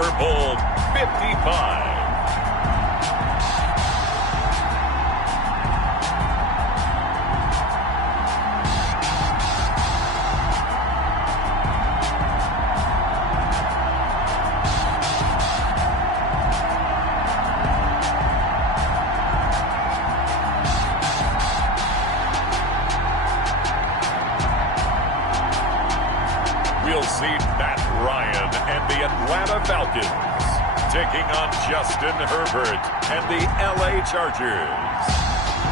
Super Bowl 55. We'll see Matt Ryan and the Atlanta Falcons taking on Justin Herbert and the LA Chargers.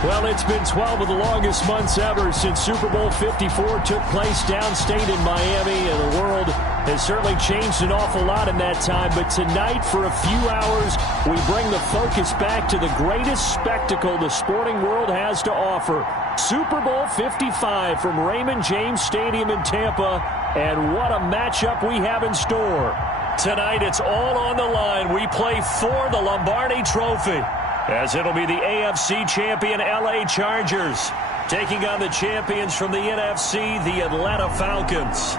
Well, it's been 12 of the longest months ever since Super Bowl 54 took place downstate in Miami, and the world has certainly changed an awful lot in that time. But tonight, for a few hours, we bring the focus back to the greatest spectacle the sporting world has to offer. Super Bowl 55 from Raymond James Stadium in Tampa, and what a matchup we have in store. Tonight, it's all on the line. We play for the Lombardi Trophy, as it'll be the AFC champion LA Chargers taking on the champions from the NFC, the Atlanta Falcons.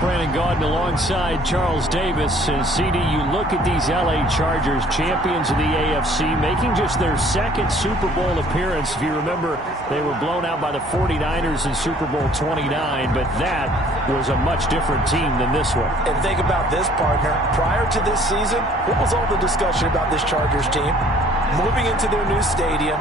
Brandon Gaudin alongside Charles Davis. And CD, you look at these LA Chargers, champions of the AFC, making just their second Super Bowl appearance. If you remember, they were blown out by the 49ers in Super Bowl 29, but that was a much different team than this one. And think about this, partner. Prior to this season, what was all the discussion about this Chargers team? Moving into their new stadium,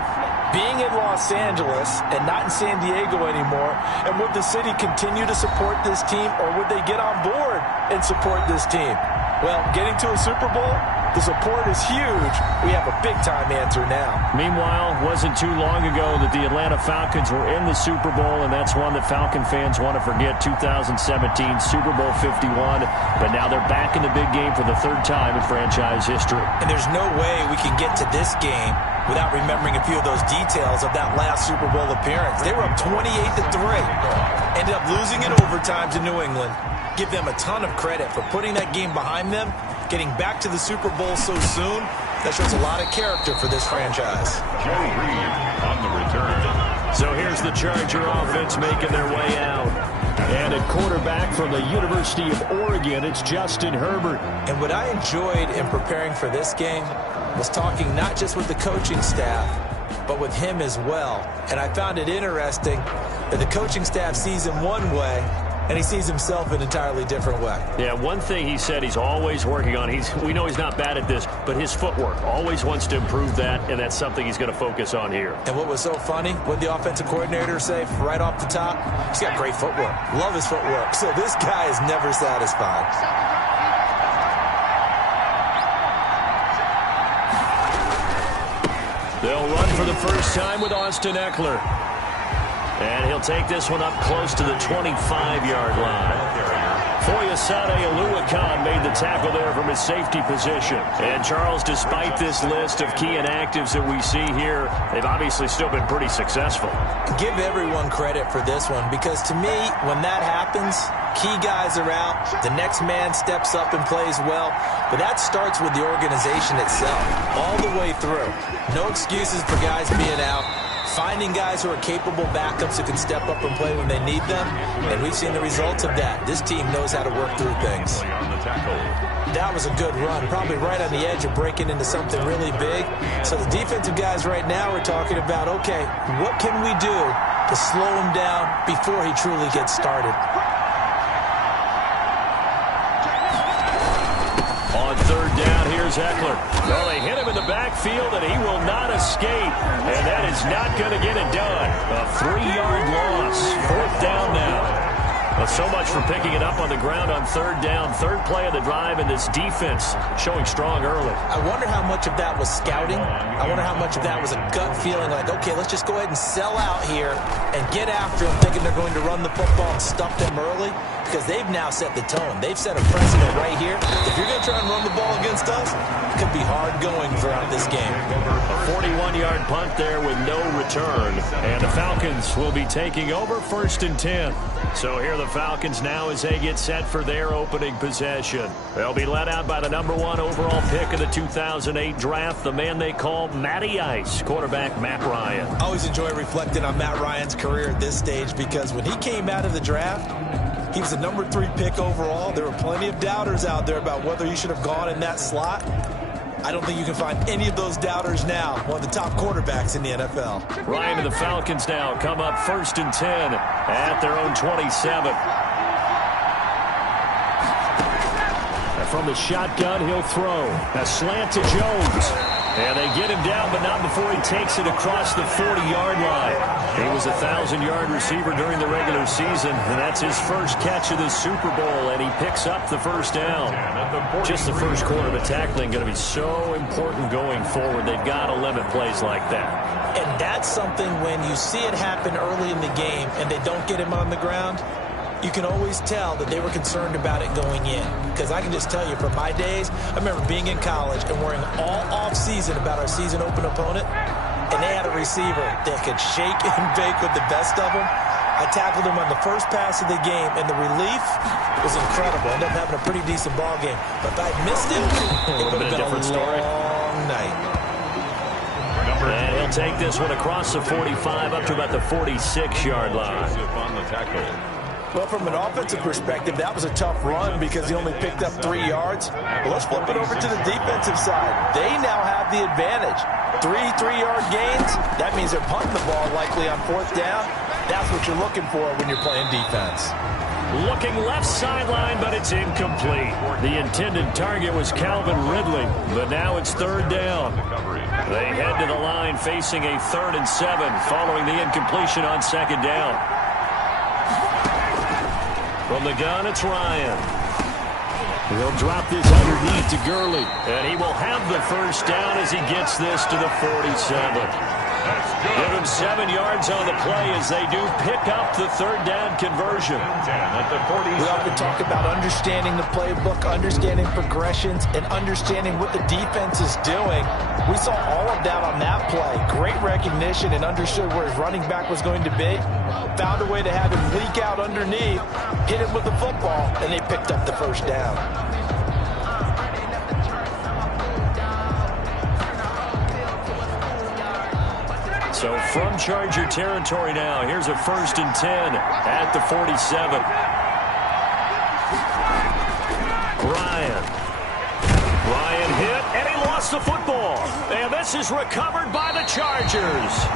being in Los Angeles and not in San Diego anymore, and would the city continue to support this team, or would they get on board and support this team? Well, getting to a Super Bowl, the support is huge. We have a big-time answer now. Meanwhile, wasn't too long ago that the Atlanta Falcons were in the Super Bowl, and that's one that Falcon fans want to forget, 2017 Super Bowl 51. But now they're back in the big game for the third time in franchise history. And there's no way we can get to this game without remembering a few of those details of that last Super Bowl appearance. They were up 28-3. Ended up losing in overtime to New England. Give them a ton of credit for putting that game behind them, getting back to the Super Bowl so soon. That shows a lot of character for this franchise. Joe Reed on the return. So here's the Charger offense making their way out. And at quarterback from the University of Oregon, it's Justin Herbert. And what I enjoyed in preparing for this game was talking not just with the coaching staff, but with him as well. And I found it interesting that the coaching staff sees him one way, and he sees himself an entirely different way. Yeah, one thing he said he's always working on, we know he's not bad at this, but his footwork, always wants to improve that, and that's something he's going to focus on here. And what was so funny, what the offensive coordinator say right off the top, he's got great footwork. Love his footwork. So this guy is never satisfied. They'll run for the first time with Austin Eckler. And he'll take this one up close to the 25-yard line. Foyesade Oluwakan made the tackle there from his safety position. And Charles, despite this list of key inactives that we see here, they've obviously still been pretty successful. Give everyone credit for this one, because to me, when that happens, key guys are out, the next man steps up and plays well, but that starts with the organization itself, all the way through. No excuses for guys being out. Finding guys who are capable backups who can step up and play when they need them, and we've seen the results of that. This team knows how to work through things. That was a good run, probably right on the edge of breaking into something really big. So the defensive guys right now are talking about, okay, what can we do to slow him down before he truly gets started? On third down, here's Eckler. Well, they hit him in the backfield, and he will not escape. And that is not going to get it done. A 3-yard loss. Fourth down now. Well, so much for picking it up on the ground on third down. Third play of the drive, and this defense showing strong early. I wonder how much of that was scouting. I wonder how much of that was a gut feeling like, okay, let's just go ahead and sell out here and get after them, thinking they're going to run the football and stuff them early, because they've now set the tone. They've set a precedent right here. If you're going to try and run the ball against us, it could be hard going throughout this game. A 41-yard punt there with no return. And the Falcons will be taking over 1st and 10. So here the Falcons now as they get set for their opening possession. They'll be led out by the number 1 overall pick of the 2008 draft, the man they call Matty Ice, quarterback Matt Ryan. I always enjoy reflecting on Matt Ryan's career at this stage, because when he came out of the draft, He was the number 3 pick overall. There were plenty of doubters out there about whether he should have gone in that slot. I don't think you can find any of those doubters now. One of the top quarterbacks in the NFL. Ryan and the Falcons now come up 1st and 10 at their own 27. From the shotgun, he'll throw. A slant to Jones. And they get him down, but not before he takes it across the 40-yard line. He was a 1,000-yard receiver during the regular season, and that's his first catch of the Super Bowl, and he picks up the first down. Just the first quarter of the tackling going to be so important going forward. They've got to limit plays like that. And that's something when you see it happen early in the game and they don't get him on the ground, you can always tell that they were concerned about it going in. Because I can just tell you from my days, I remember being in college and worrying all off-season about our season open opponent, and they had a receiver that could shake and bake with the best of them. I tackled him on the first pass of the game, and the relief was incredible. I ended up having a pretty decent ball game. But if I missed him, it would have been a long night. And he'll take this one across the 45 up to about the 46-yard line. Well, from an offensive perspective, that was a tough run because he only picked up 3 yards. Well, let's flip it over to the defensive side. They now have the advantage. 3 3-yard gains, that means they're punting the ball likely on 4th down. That's what you're looking for when you're playing defense. Looking left sideline, but it's incomplete. The intended target was Calvin Ridley, but now it's 3rd down. They head to the line facing a 3rd and 7 following the incompletion on 2nd down. From the gun, it's Ryan. He'll drop this underneath to Gurley. And he will have the first down as he gets this to the 47. Give him 7 yards on the play as they do pick up the 3rd down conversion. We often talk about understanding the playbook, understanding progressions, and understanding what the defense is doing. We saw all of that on that play. Great recognition and understood where his running back was going to be. Found a way to have him leak out underneath, hit him with the football, and they picked up the first down. So from Charger territory now, here's a 1st and 10 at the 47. Ryan hit, and he lost the football. And this is recovered by the Chargers.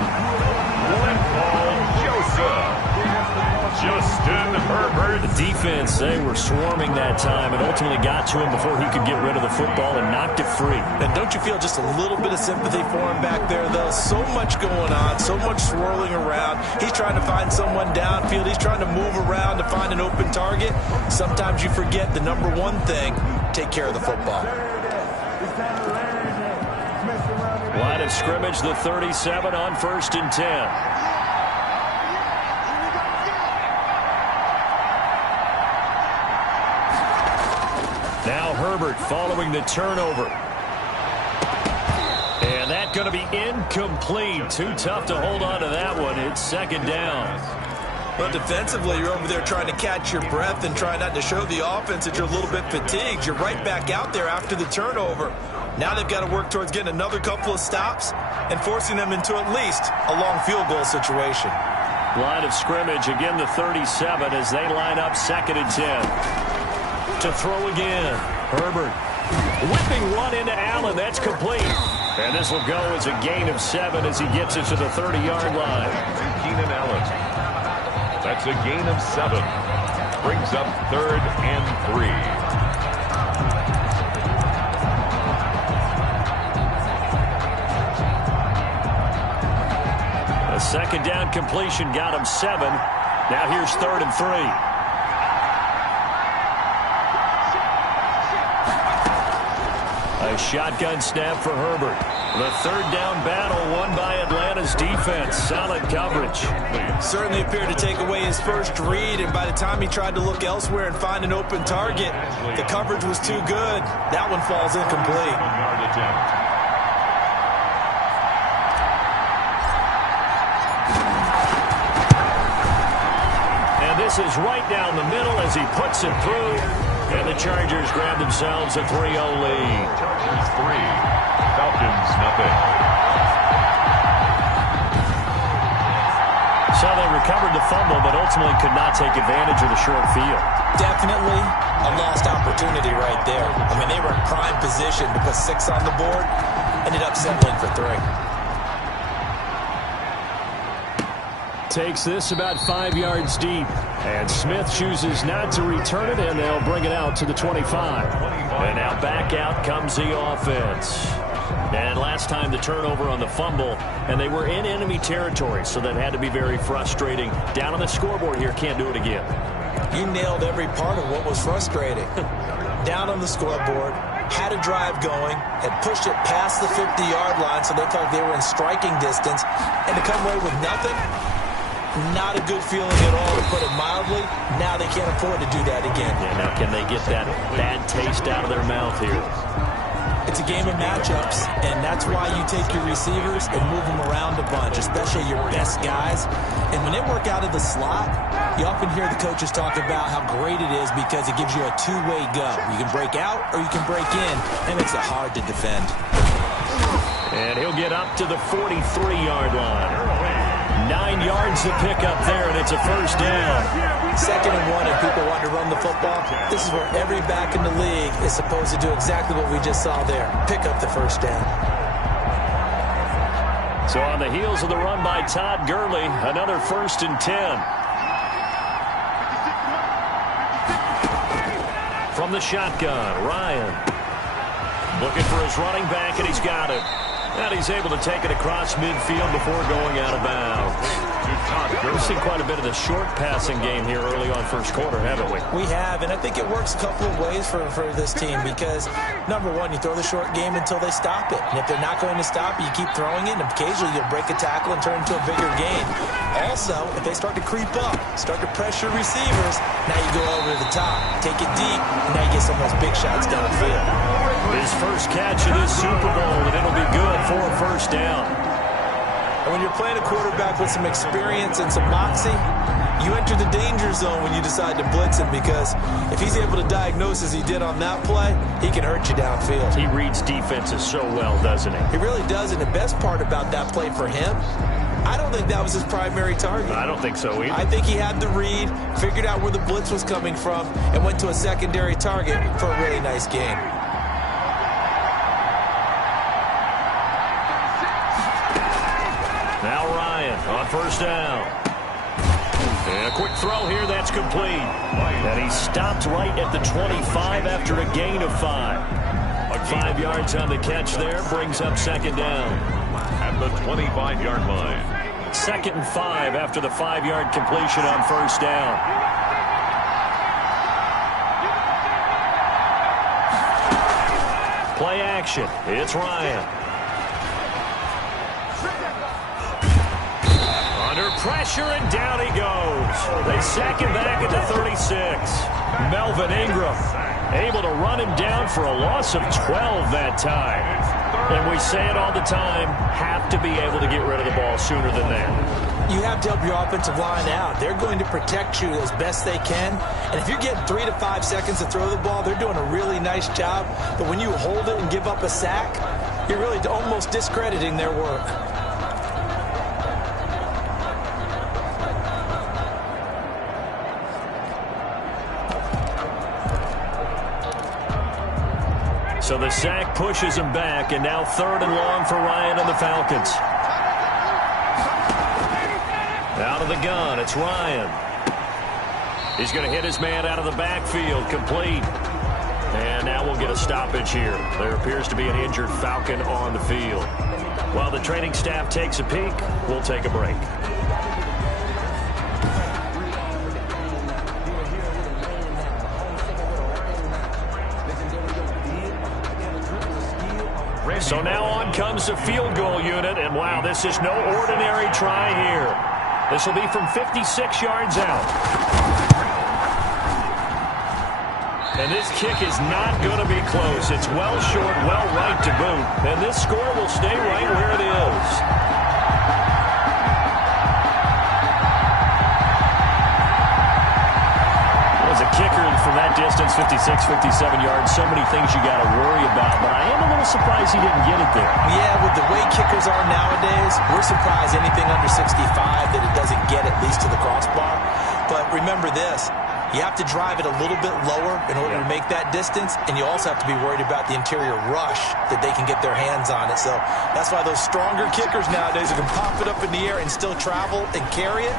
Justin Herbert. The defense, they were swarming that time and ultimately got to him before he could get rid of the football and knocked it free. And don't you feel just a little bit of sympathy for him back there, though? So much going on, so much swirling around. He's trying to find someone downfield. He's trying to move around to find an open target. Sometimes you forget the number one thing, take care of the football. Line of scrimmage, the 37 on 1st and 10. Now Herbert following the turnover. And that's going to be incomplete. Too tough to hold on to that one. It's 2nd down. Well, defensively, you're over there trying to catch your breath and try not to show the offense that you're a little bit fatigued. You're right back out there after the turnover. Now they've got to work towards getting another couple of stops and forcing them into at least a long field goal situation. Line of scrimmage, again the 37 as they line up 2nd and 10. To throw again. Herbert whipping one into Allen. That's complete. And this will go as a gain of 7 as he gets it to the 30-yard line. Keenan Allen. That's a gain of 7. Brings up 3rd and 3. A 2nd down completion got him 7. Now here's 3rd and 3. A shotgun snap for Herbert. The 3rd down battle won by Atlanta's defense. Solid coverage. Certainly appeared to take away his first read, and by the time he tried to look elsewhere and find an open target, the coverage was too good. That one falls incomplete. And this is right down the middle as he puts it through. And the Chargers grab themselves a 3-0 lead. Chargers 3, Falcons nothing. So they recovered the fumble, but ultimately could not take advantage of the short field. Definitely a lost opportunity right there. I mean, they were in prime position to put 6 on the board, ended up settling for 3. Takes this about 5 yards deep. And Smith chooses not to return it, and they'll bring it out to the 25. And now back out comes the offense. And last time the turnover on the fumble, and they were in enemy territory, so that had to be very frustrating. Down on the scoreboard here, can't do it again. You nailed every part of what was frustrating. Down on the scoreboard, had a drive going, had pushed it past the 50-yard line, so they felt like they were in striking distance, and to come away with nothing, not a good feeling at all, to put it mildly. Now they can't afford to do that again. Yeah, now can they get that bad taste out of their mouth here? It's a game of matchups, and that's why you take your receivers and move them around a bunch, especially your best guys. And when they work out of the slot, you often hear the coaches talk about how great it is because it gives you a two-way go. You can break out or you can break in. That makes it hard to defend. And he'll get up to the 43-yard line. 9 yards to pick up there, and it's a first down. 2nd and 1, and people want to run the football. This is where every back in the league is supposed to do exactly what we just saw there. Pick up the first down. So on the heels of the run by Todd Gurley, another 1st and 10. From the shotgun, Ryan. Looking for his running back, and he's got it. And he's able to take it across midfield before going out of bounds. We've seen quite a bit of the short passing game here early on first quarter, haven't we? We have, and I think it works a couple of ways for this team because, number one, you throw the short game until they stop it. And if they're not going to stop it, you keep throwing it, and occasionally you'll break a tackle and turn it into a bigger gain. Also, if they start to creep up, start to pressure receivers, now you go over the top, take it deep, and now you get some of those big shots downfield. His first catch of this Super Bowl, and it'll be good for a first down. And when you're playing a quarterback with some experience and some moxie, you enter the danger zone when you decide to blitz him because if he's able to diagnose as he did on that play, he can hurt you downfield. He reads defenses so well, doesn't he? He really does, and the best part about that play for him, I don't think that was his primary target. I don't think so either. I think he had the read, figured out where the blitz was coming from, and went to a secondary target for a really nice game. Now Ryan on first down. And a quick throw here, that's complete. And he stopped right at the 25 after a gain of 5. 5 yards on the catch there, brings up 2nd down. At the 25-yard line. 2nd and 5 after the 5-yard completion on first down. Play action. It's Ryan. Under pressure, and down he goes. They sack him back at the 36. Melvin Ingram able to run him down for a loss of 12 that time. And we say it all the time, have to be able to get rid of the ball sooner than that. You have to help your offensive line out. They're going to protect you as best they can. And if you're getting 3 to 5 seconds to throw the ball, they're doing a really nice job. But when you hold it and give up a sack, you're really almost discrediting their work. So the sack pushes him back, and now 3rd and long for Ryan and the Falcons. Out of the gun, it's Ryan. He's going to hit his man out of the backfield, complete. And now we'll get a stoppage here. There appears to be an injured Falcon on the field. While the training staff takes a peek, we'll take a break. So now on comes the field goal unit, and wow, this is no ordinary try here. This will be from 56 yards out. And this kick is not going to be close. It's well short, well right to boot. And this score will stay right where it is. It was a kicker from that distance, 56, 57 yards. So many things you got to worry about, but I am a little surprised he didn't get it there. Yeah, with the way kickers are nowadays, we're surprised anything under 65 that it doesn't get at least to the crossbar. But remember this. You have to drive it a little bit lower in order to make that distance, and you also have to be worried about the interior rush that they can get their hands on it. So that's why those stronger kickers nowadays who can pop it up in the air and still travel and carry it,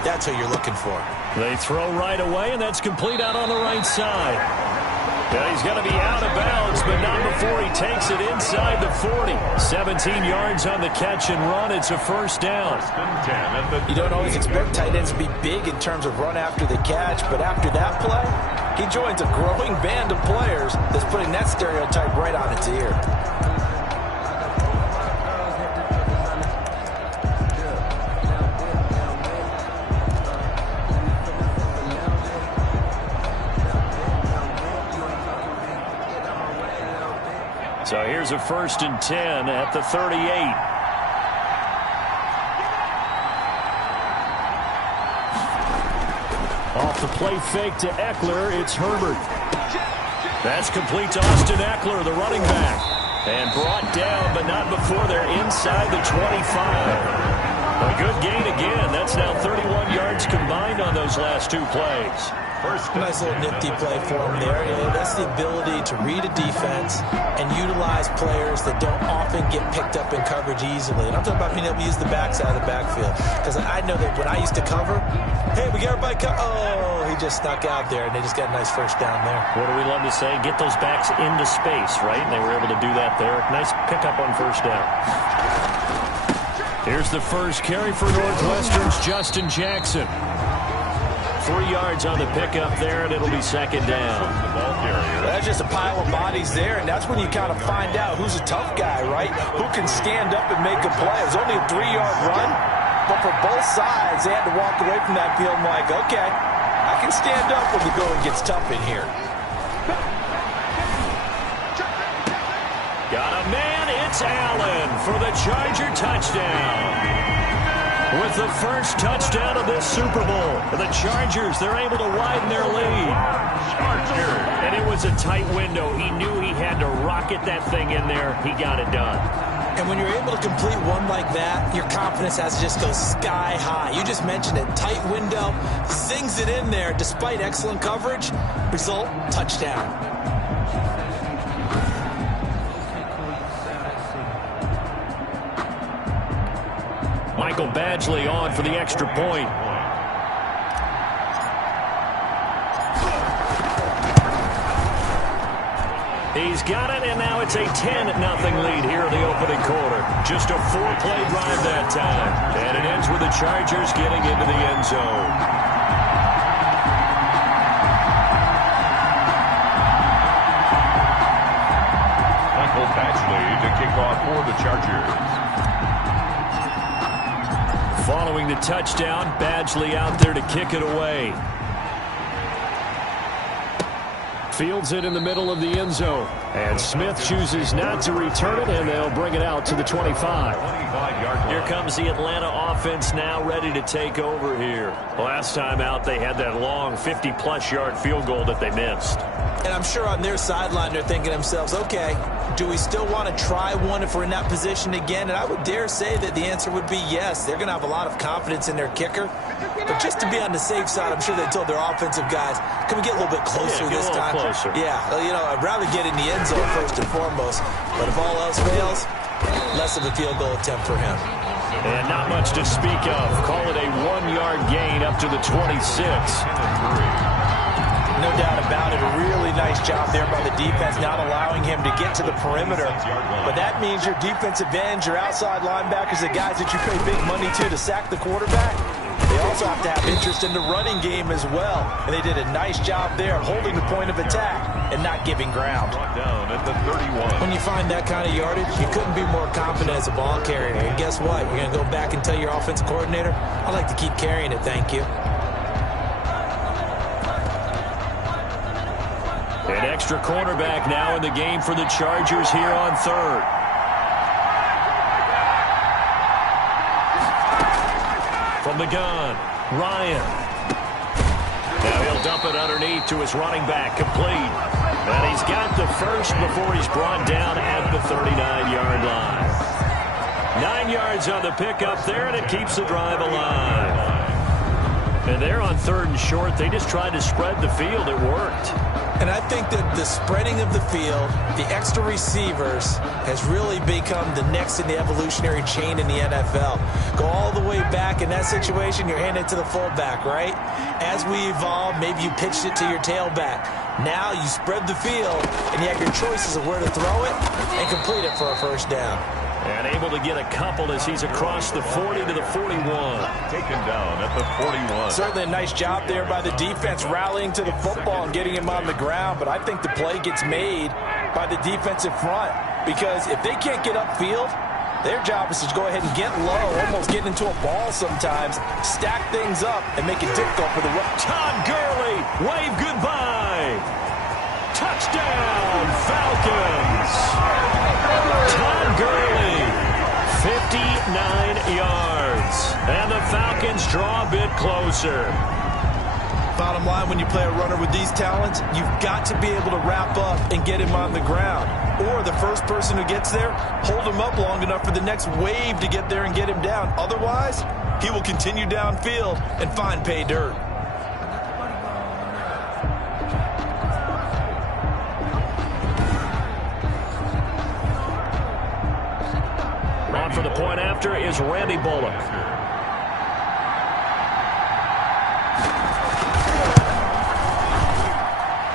that's what you're looking for. They throw right away, and that's complete out on the right side. Yeah, he's going to be out of bounds, but not before he takes it inside the 40. 17 yards on the catch and run. It's a first down. You don't always expect tight ends to be big in terms of run after the catch, but after that play, he joins a growing band of players that's putting that stereotype right on its ear. So here's a 1st and 10 at the 38. Off the play fake to Eckler, it's Herbert. That's complete to Austin Eckler, the running back. And brought down, but not before they're inside the 25. A good gain again. That's now 31 yards combined on those last 2 plays. Nice little nifty play for him there. That's the ability to read a defense and utilize players that don't often get picked up in coverage easily. And I'm talking about being able to use the backside of the backfield. Because I know that when I used to cover, hey, we got everybody oh, he just snuck out there, and they just got a nice first down there. What do we love to say? Get those backs into space, right? And they were able to do that there. Nice pickup on first down. Here's the first carry for Northwestern's Justin Jackson. 3 yards on the pickup there, and it'll be second down. That's just a pile of bodies there, and that's when you kind of find out who's a tough guy, right? Who can stand up and make a play. It was only a 3-yard run, but for both sides, they had to walk away from that field like, okay, I can stand up when the going gets tough in here. Got a man, it's Allen for the Charger touchdown. With the first touchdown of this Super Bowl, the Chargers, they're able to widen their lead. And it was a tight window. He knew he had to rocket that thing in there. He got it done. And when you're able to complete one like that, your confidence has to just go sky high. You just mentioned it. Tight window, zings it in there despite excellent coverage. Result, touchdown. Michael Badgley on for the extra point. He's got it, and now it's a 10-0 lead here in the opening quarter. Just a 4-play drive that time. And it ends with the Chargers getting into the end zone. Michael Badgley to kick off for the Chargers. Following the touchdown, Badgley out there to kick it away. Fields it in the middle of the end zone. And Smith chooses not to return it, and they'll bring it out to the 25. Here comes the Atlanta offense now ready to take over here. Last time out, they had that long 50-plus yard field goal that they missed. And I'm sure on their sideline they're thinking to themselves, okay, do we still want to try one if we're in that position again? And I would dare say that the answer would be yes. They're going to have a lot of confidence in their kicker. But just to be on the safe side, I'm sure they told their offensive guys, can we get a little bit closer this time? Closer. Yeah, you know, I'd rather get in the end zone first and foremost. But if all else fails, less of a field goal attempt for him. And not much to speak of. Call it a 1-yard gain up to the 26. No doubt about it. A really nice job there by the defense, not allowing him to get to the perimeter. But that means your defensive ends, your outside linebackers, the guys that you pay big money to sack the quarterback, they also have to have interest in the running game as well. And they did a nice job there of holding the point of attack and not giving ground. Down at the 31. When you find that kind of yardage, you couldn't be more confident as a ball carrier. And guess what? You're going to go back and tell your offensive coordinator, I'd like to keep carrying it, thank you. An extra cornerback now in the game for the Chargers here on third. From the gun, Ryan. Now he'll He'll dump it underneath to his running back, complete. And he's got the first before he's brought down at the 39-yard line. 9 yards on the pickup there, and it keeps the drive alive. And they're on 3rd and short. They just tried to spread the field. It worked. And I think that the spreading of the field, the extra receivers, has really become the next in the evolutionary chain in the NFL. Go all the way back in that situation, you're handing it to the fullback, right? As we evolve, maybe you pitched it to your tailback. Now you spread the field, and you have your choices of where to throw it and complete it for a first down. And able to get a couple as he's across the 40 to the 41. Taken down at the 41. Certainly a nice job there by the defense rallying to the football and getting him on the ground. But I think the play gets made by the defensive front. Because if they can't get upfield, their job is to go ahead and get low, almost get into a ball sometimes, stack things up, and make it difficult for the run. Todd Gurley, wave goodbye. Touchdown, Falcons. Todd Gurley, 59 yards. And the Falcons draw a bit closer. Bottom line, when you play a runner with these talents, you've got to be able to wrap up and get him on the ground. Or the first person who gets there, hold him up long enough for the next wave to get there and get him down. Otherwise, he will continue downfield and find pay dirt. On for the point after is Randy Bullock.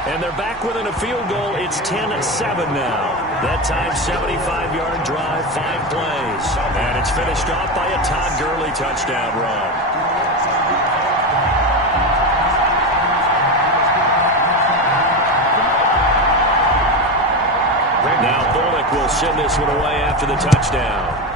And they're back within a field goal. It's 10-7 now. That time, 75-yard drive, 5 plays. And it's finished off by a Todd Gurley touchdown run. Now Bullock will send this one away after the touchdown.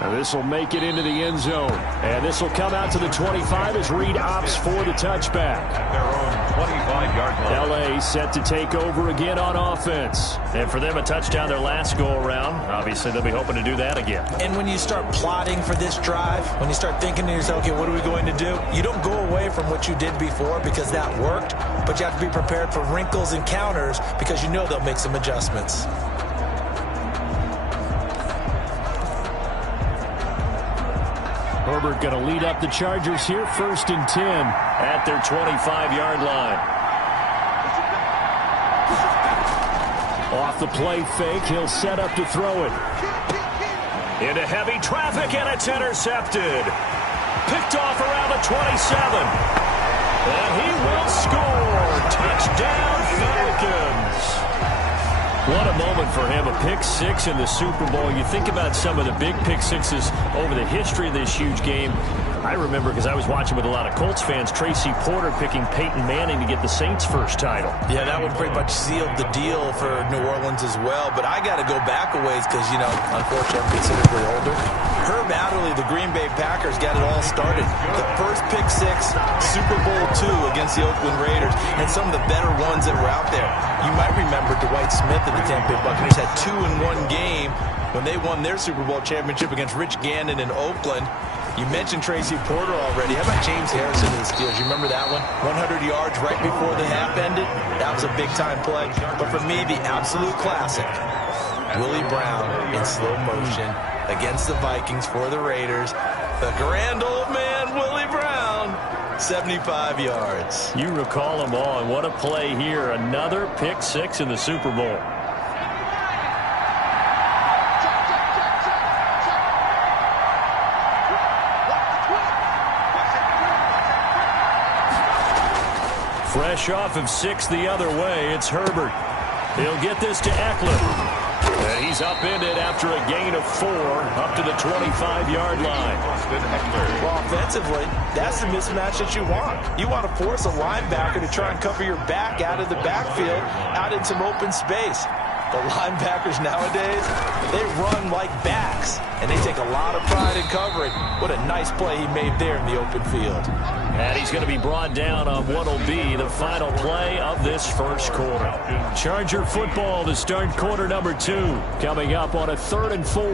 And this will make it into the end zone. And this will come out to the 25 as Reed opts for the touchback. At their own 25-yard line. LA set to take over again on offense. And for them, a touchdown their last go-around. Obviously, they'll be hoping to do that again. And when you start plotting for this drive, when you start thinking to yourself, okay, what are we going to do? You don't go away from what you did before because that worked, but you have to be prepared for wrinkles and counters because you know they'll make some adjustments. Herbert going to lead up the Chargers here, 1st and 10 at their 25-yard line. Off the play fake, he'll set up to throw it. Into heavy traffic, and it's intercepted. Picked off around the 27. And he will score. Touchdown, Falcons. What a moment for him, a pick six in the Super Bowl. You think about some of the big pick sixes over the history of this huge game. I remember, because I was watching with a lot of Colts fans, Tracy Porter picking Peyton Manning to get the Saints' first title. Yeah, that one pretty much sealed the deal for New Orleans as well. But I got to go back a ways because, you know, unfortunately I'm considerably older. Herb Adderley, the Green Bay Packers, got it all started. The first pick six, Super Bowl II against the Oakland Raiders, and some of the better ones that were out there. You might remember Dwight Smith of the Tampa Bay Buccaneers had 2 in one game when they won their Super Bowl championship against Rich Gannon in Oakland. You mentioned Tracy Porter already. How about James Harrison of the Steelers? You remember that one? 100 yards right before the half ended. That was a big-time play. But for me, the absolute classic, Willie Brown in slow motion against the Vikings for the Raiders. The grand old man, Willie Brown, 75 yards. You recall them all, and what a play here. Another pick six in the Super Bowl. Fresh off of 6 the other way, it's Herbert. He'll get this to Eckler. And he's upended after a gain of 4 up to the 25-yard line. Well, offensively, that's the mismatch that you want. You want to force a linebacker to try and cover your back out of the backfield, out in some open space. The linebackers nowadays, they run like backs, and they take a lot of pride in covering. What a nice play he made there in the open field. And he's going to be brought down on what will be the final play of this first quarter. Charger football to start quarter number 2, coming up on a 3rd and 4.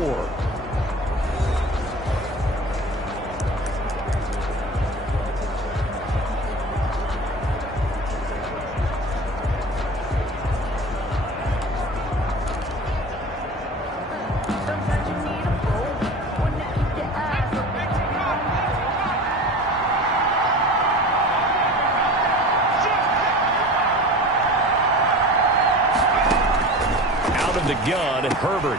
in the gun, Herbert.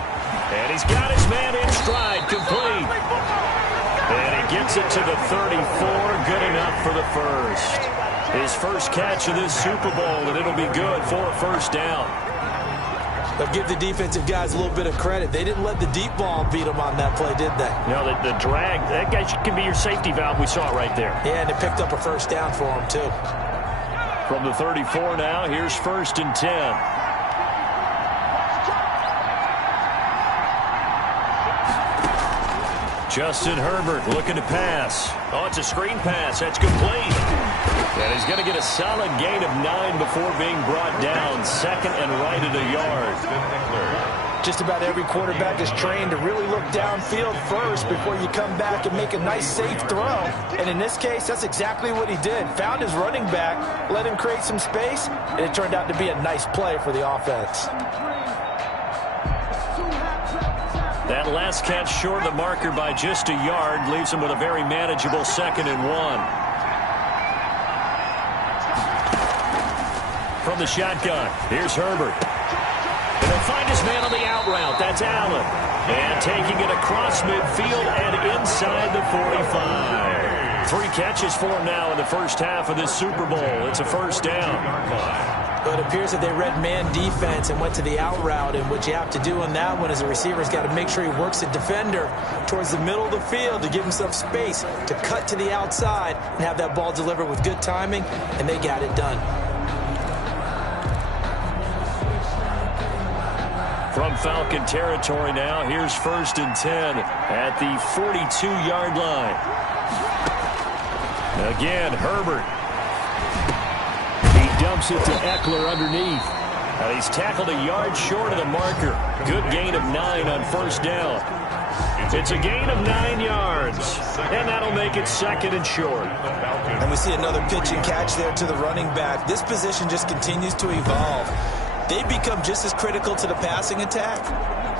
And he's got his man in stride, complete. And he gets it to the 34, good enough for the first. His first catch of this Super Bowl, and it'll be good for a first down. But give the defensive guys a little bit of credit. They didn't let the deep ball beat them on that play, did they? No, the drag, that guy can be your safety valve. We saw it right there. Yeah, and it picked up a first down for him, too. From the 34 now, here's 1st and 10. Justin Herbert looking to pass. Oh, it's a screen pass. That's complete. And he's going to get a solid gain of 9 before being brought down. 2nd and right at a yard. Just about every quarterback is trained to really look downfield first before you come back and make a nice, safe throw. And in this case, that's exactly what he did. Found his running back, let him create some space, and it turned out to be a nice play for the offense. That last catch short of the marker by just a yard leaves him with a very manageable 2nd and 1. From the shotgun, here's Herbert. And they'll find his man on the out route. That's Allen. And taking it across midfield and inside the 45. 3 catches for him now in the first half of this Super Bowl. It's a first down. But it appears that they read man defense and went to the out route. And what you have to do on that one is a receiver's got to make sure he works the defender towards the middle of the field to give himself space to cut to the outside and have that ball delivered with good timing, and they got it done. From Falcon territory now, here's 1st and 10 at the 42-yard line. Again, Herbert. He dumps it to Eckler underneath. He's tackled a yard short of the marker. Good gain of 9 on first down. It's a gain of 9 yards, and that'll make it 2nd and short. And we see another pitch and catch there to the running back. This position just continues to evolve. They become just as critical to the passing attack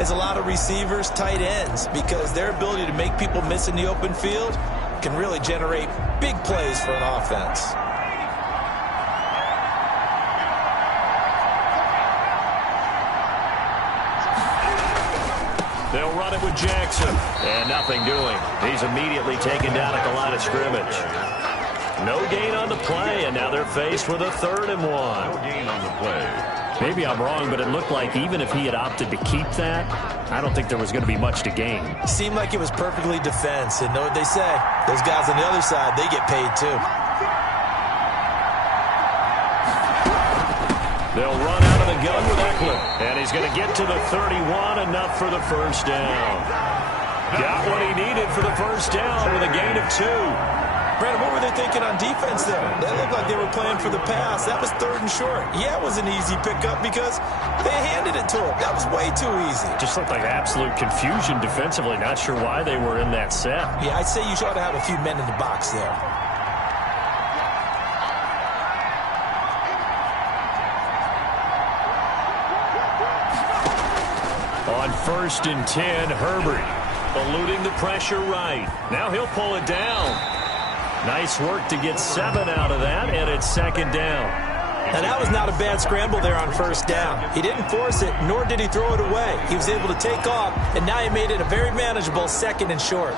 as a lot of receivers, tight ends, because their ability to make people miss in the open field can really generate big plays for an offense. They'll run it with Jackson, and nothing doing. He's immediately taken down at the line of scrimmage. No gain on the play, and now they're faced with a 3rd and 1. No gain on the play. Maybe I'm wrong, but it looked like even if he had opted to keep that, I don't think there was going to be much to gain. Seemed like it was perfectly defense, and know what they say. Those guys on the other side, they get paid too. They'll run out of the gun with Eckler, and he's going to get to the 31, enough for the first down. Got what he needed for the first down with a gain of 2. Brandon, what were they thinking on defense there? They looked like they were playing for the pass. That was 3rd and short. Yeah, it was an easy pickup because they handed it to him. That was way too easy. Just looked like absolute confusion defensively. Not sure why they were in that set. Yeah, I'd say you ought to have a few men in the box there. On 1st and 10, Herbert eluding the pressure right. Now he'll pull it down. Nice work to get 7 out of that, and it's 2nd down. Now, that was not a bad scramble there on first down. He didn't force it, nor did he throw it away. He was able to take off, and now he made it a very manageable 2nd and short.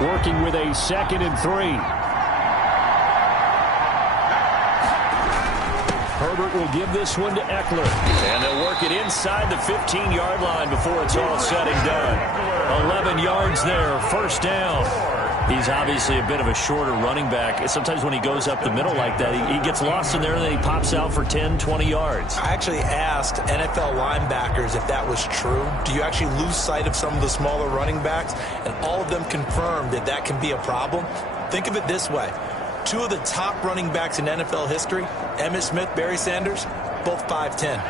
Working with a 2nd and 3. Herbert will give this one to Eckler. And they'll work it inside the 15-yard line before it's all said and done. 11 yards there, first down. He's obviously a bit of a shorter running back. Sometimes when he goes up the middle like that, he gets lost in there and then he pops out for 10, 20 yards. I actually asked NFL linebackers if that was true. Do you actually lose sight of some of the smaller running backs? And all of them confirmed that that can be a problem. Think of it this way. 2 of the top running backs in NFL history, Emmitt Smith, Barry Sanders, both 5'10".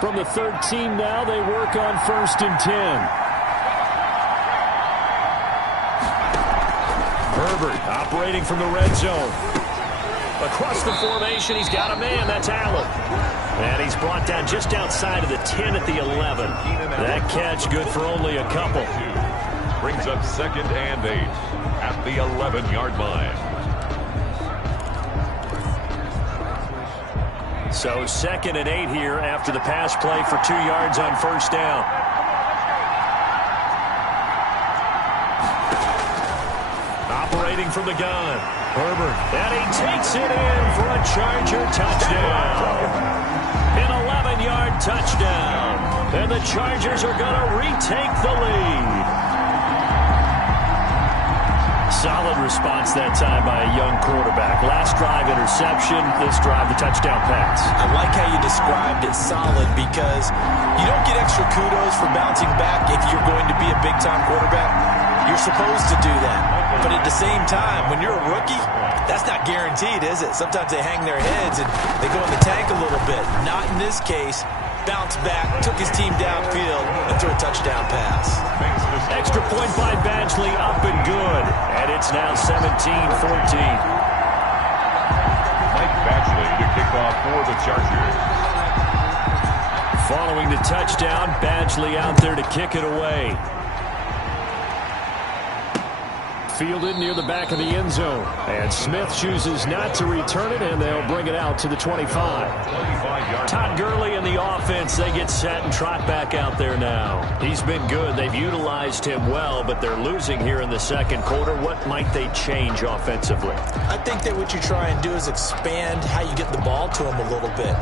From the 13 now, they work on 1st and 10. Herbert operating from the red zone. Across the formation, he's got a man. That's Allen. And he's brought down just outside of the 10 at the 11. That catch good for only a couple. Brings up 2nd and 8 at the 11-yard line. So 2nd and 8 here after the pass play for 2 yards on first down. Operating from the gun, Herbert. And he takes it in for a Charger touchdown. An 11-yard touchdown. And the Chargers are going to retake the lead. Solid response that time by a young quarterback. Last drive interception, this drive the touchdown pass. I like how you described it solid because you don't get extra kudos for bouncing back if you're going to be a big-time quarterback. You're supposed to do that. But at the same time, when you're a rookie, that's not guaranteed, is it? Sometimes they hang their heads and they go in the tank a little bit. Not in this case. Bounced back, took his team downfield, and threw a touchdown pass. Extra point by Badgley, up and good. And it's now 17-14. Mike Badgley to kick off for the Chargers. Following the touchdown, Badgley out there to kick it away. Fielded near the back of the end zone. And Smith chooses not to return it, and they'll bring it out to the 25. Todd Gurley and the offense, they get set and trot back out there now. He's been good. They've utilized him well, but they're losing here in the second quarter. What might they change offensively? I think that what you try and do is expand how you get the ball to him a little bit.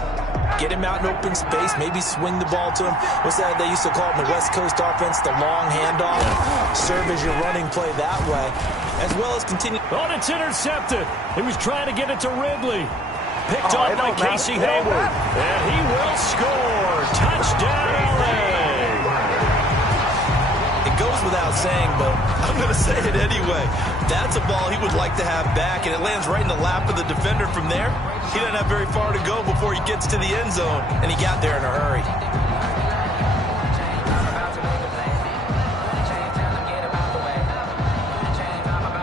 Get him out in open space, maybe swing the ball to him. What's that they used to call it in the West Coast offense, the long handoff? Serve as your running play that way, as well as continue. Oh, it's intercepted. He was trying to get it to Ridley. Picked off by Casey Hayward. And he will score. Touchdown, LA. It goes without saying, but I'm going to say it anyway. That's a ball he would like to have back, and it lands right in the lap of the defender from there. He doesn't have very far to go before he gets to the end zone, and he got there in a hurry.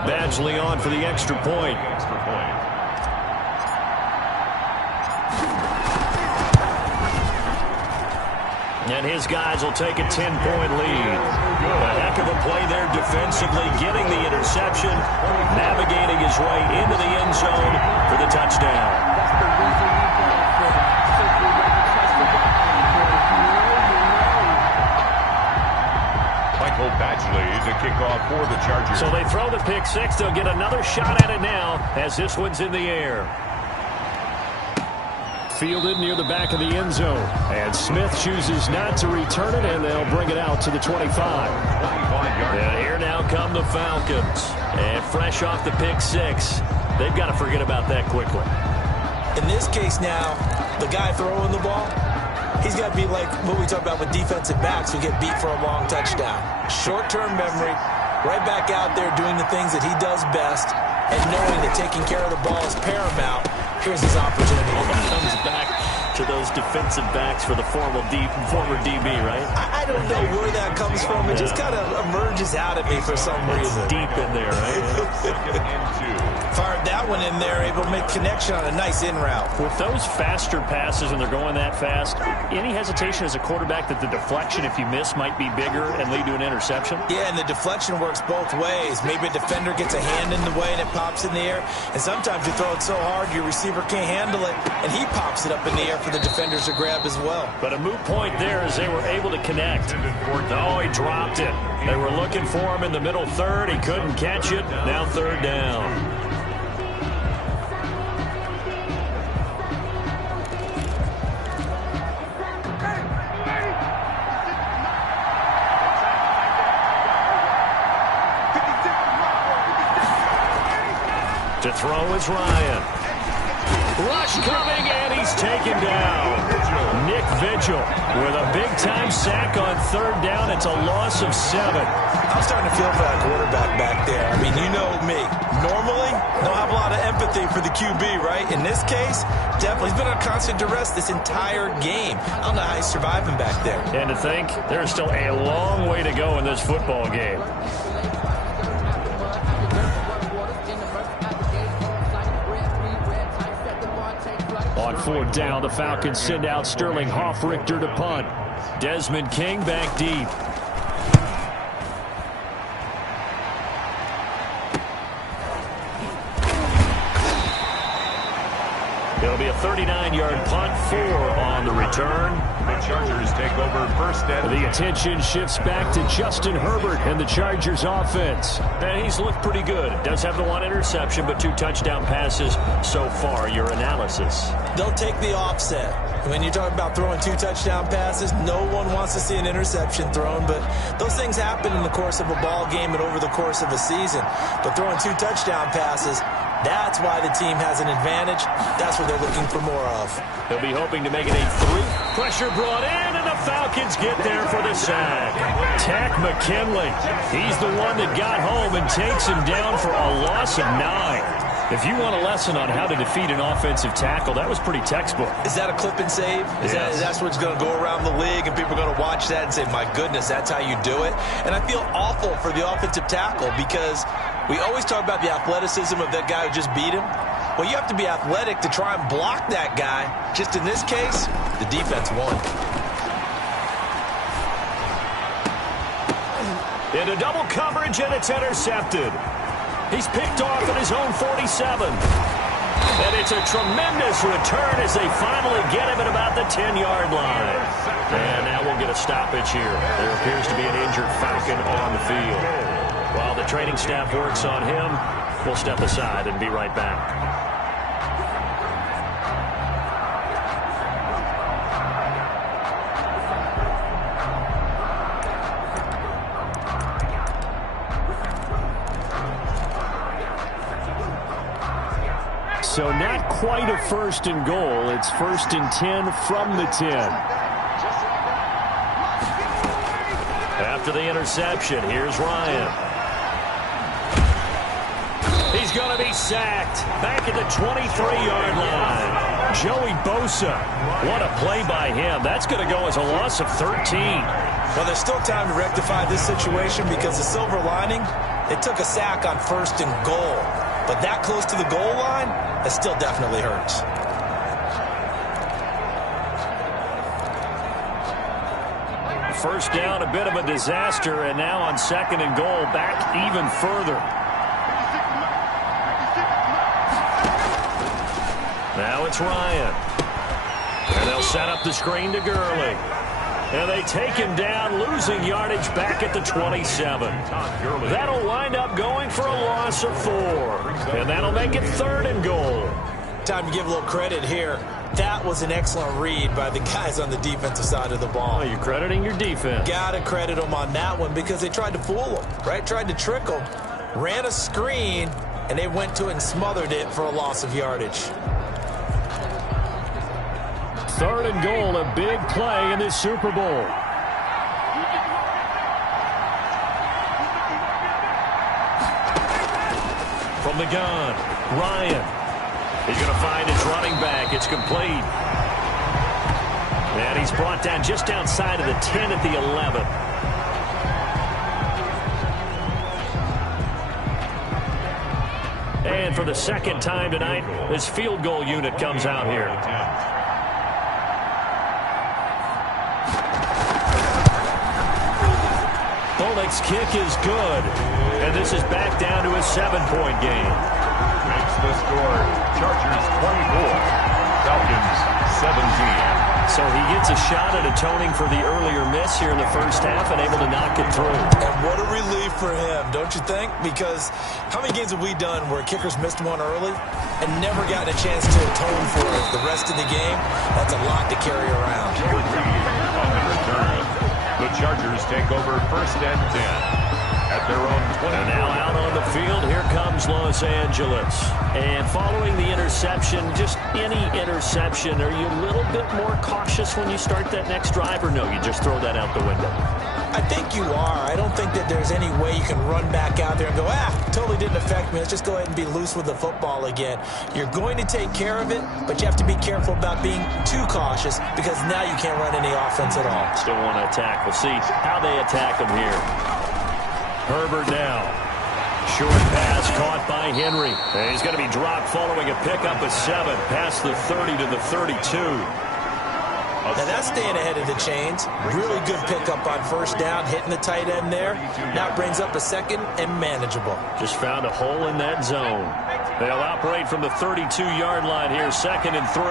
Badgley on for the extra point. And his guys will take a 10-point lead. A heck of a play there defensively, getting the interception, navigating his way into the end zone for the touchdown. Michael Badgley to kick off for the Chargers. So they throw the pick six. They'll get another shot at it now as this one's in the air. Fielded near the back of the end zone. And Smith chooses not to return it, and they'll bring it out to the 25. And here now come the Falcons. And fresh off the pick six, they've got to forget about that quickly. In this case now, the guy throwing the ball, he's got to be like what we talk about with defensive backs who get beat for a long touchdown. Short-term memory, right back out there doing the things that he does best, and knowing that taking care of the ball is paramount. Here's his opportunity. Comes back to those defensive backs for the former DB, right? I don't know where that comes from. It just kind of emerges out of me for some reason. Deep in there, right? Fired that one in there, able to make connection on a nice in route. With those faster passes and they're going that fast, any hesitation as a quarterback that the deflection, if you miss, might be bigger and lead to an interception? Yeah, and the deflection works both ways. Maybe a defender gets a hand in the way and it pops in the air. And sometimes you throw it so hard your receiver can't handle it, and he pops it up in the air for the defenders to grab as well. But a moot point there as they were able to connect. Oh, he dropped it. They were looking for him in the middle third. He couldn't catch it. Now third down. To throw is Ryan. Rush coming, and he's taken down. Nick Vigil with a big-time sack on third down. It's a loss of 7. I'm starting to feel for that quarterback back there. I mean, you know me. Normally, don't have a lot of empathy for the QB, right? In this case, definitely. He's been under constant duress this entire game. I don't know how he's surviving back there. And to think, there's still a long way to go in this football game. On fourth down, the Falcons send out Sterling Hoffrichter to punt. Desmond King back deep. It'll be a 39-yard punt, 4 on the return. The Chargers take over first and The attention shifts back to Justin Herbert and the Chargers offense. And he's looked pretty good. Does have the 1 interception, but 2 touchdown passes so far. Your analysis? They'll take the offset. When you're talking about throwing 2 touchdown passes, no one wants to see an interception thrown, but those things happen in the course of a ball game and over the course of a season. But throwing 2 touchdown passes, that's why the team has an advantage. That's what they're looking for more of. They'll be hoping to make it a 3. Pressure brought in, and the Falcons get there for the sack. Tack McKinley. He's the one that got home and takes him down for a loss of 9. If you want a lesson on how to defeat an offensive tackle, that was pretty textbook. Is that a clip and save? That's what's going to go around the league, and people are going to watch that and say, my goodness, that's how you do it? And I feel awful for the offensive tackle because we always talk about the athleticism of that guy who just beat him. Well, you have to be athletic to try and block that guy. Just in this case, the defense won. Into double coverage, and it's intercepted. He's picked off at his own 47. And it's a tremendous return as they finally get him at about the 10-yard line. And now we'll get a stoppage here. There appears to be an injured Falcon on the field. While the training staff works on him, we'll step aside and be right back. So not quite a 1st and goal. It's 1st and 10 from the 10. After the interception, here's Ryan. He's going to be sacked. Back at the 23-yard line. Joey Bosa. What a play by him. That's going to go as a loss of 13. Well, there's still time to rectify this situation because the silver lining, they took a sack on 1st and goal. But that close to the goal line, that still definitely hurts. First down, a bit of a disaster, and now on 2nd and goal, back even further. Now it's Ryan. And they'll set up the screen to Gurley. And they take him down, losing yardage back at the 27. That'll wind up going for a loss of 4. And that'll make it 3rd and goal. Time to give a little credit here. That was an excellent read by the guys on the defensive side of the ball. Oh, you're crediting your defense. Got to credit them on that one because they tried to fool them, right? Tried to trick them, ran a screen, and they went to it and smothered it for a loss of yardage. 3rd and goal, a big play in this Super Bowl. From the gun, Ryan. He's going to find his running back. It's complete. And he's brought down just outside of the 10 at the 11. And for the 2nd time tonight, this field goal unit comes out here. Bolek's kick is good. And this is back down to a 7-point game. makes the score Chargers 24, Falcons 17. So he gets a shot at atoning for the earlier miss here in the first half and able to knock it through. And what a relief for him, don't you think? Because how many games have we done where kickers missed one early and never gotten a chance to atone for it the rest of the game? That's a lot to carry around. On the return, the Chargers take over first and 10. At their own 20. And now out on the field, here comes Los Angeles. And following the interception, just any interception, are you a little bit more cautious when you start that next drive, or no, you just throw that out the window? I think you are. I don't think that there's any way you can run back out there and go, totally didn't affect me. Let's just go ahead and be loose with the football again. You're going to take care of it, but you have to be careful about being too cautious because now you can't run any offense at all. Still want to attack. We'll see how they attack him here. Herbert now. Short pass caught by Henry. And he's going to be dropped following a pickup of 7 past the 30 to the 32. Now that's staying ahead of the chains. Really good pickup on first down, hitting the tight end there. Now it brings up a second and manageable. Just found a hole in that zone. They'll operate from the 32-yard line here, 2nd and 3.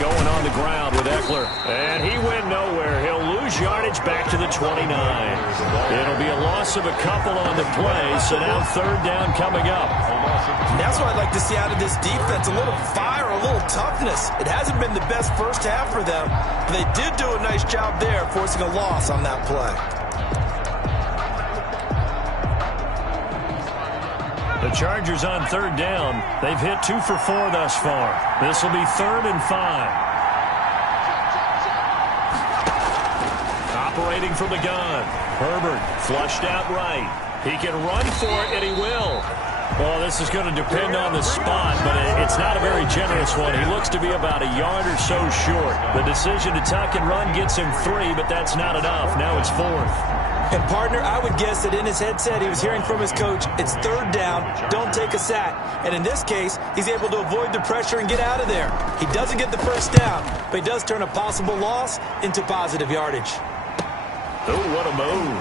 Going on the ground with Eckler. And he went nowhere. He'll lose yardage back to the 29. It'll be a loss of a couple on the play, so now 3rd down coming up. And that's what I'd like to see out of this defense, a little fire, a little toughness. It hasn't been the best first half for them, but they did do a nice job there, forcing a loss on that play. The Chargers on 3rd down. They've hit 2 for 4 thus far. This will be 3rd and 5. Operating from the gun. Herbert flushed out right. He can run for it, and he will. Well, this is going to depend on the spot, but it's not a very generous one. He looks to be about a yard or so short. The decision to tuck and run gets him 3, but that's not enough. Now it's 4th. And, partner, I would guess that in his headset he was hearing from his coach, it's 3rd down, don't take a sack. And in this case, he's able to avoid the pressure and get out of there. He doesn't get the first down, but he does turn a possible loss into positive yardage. Oh, what a move.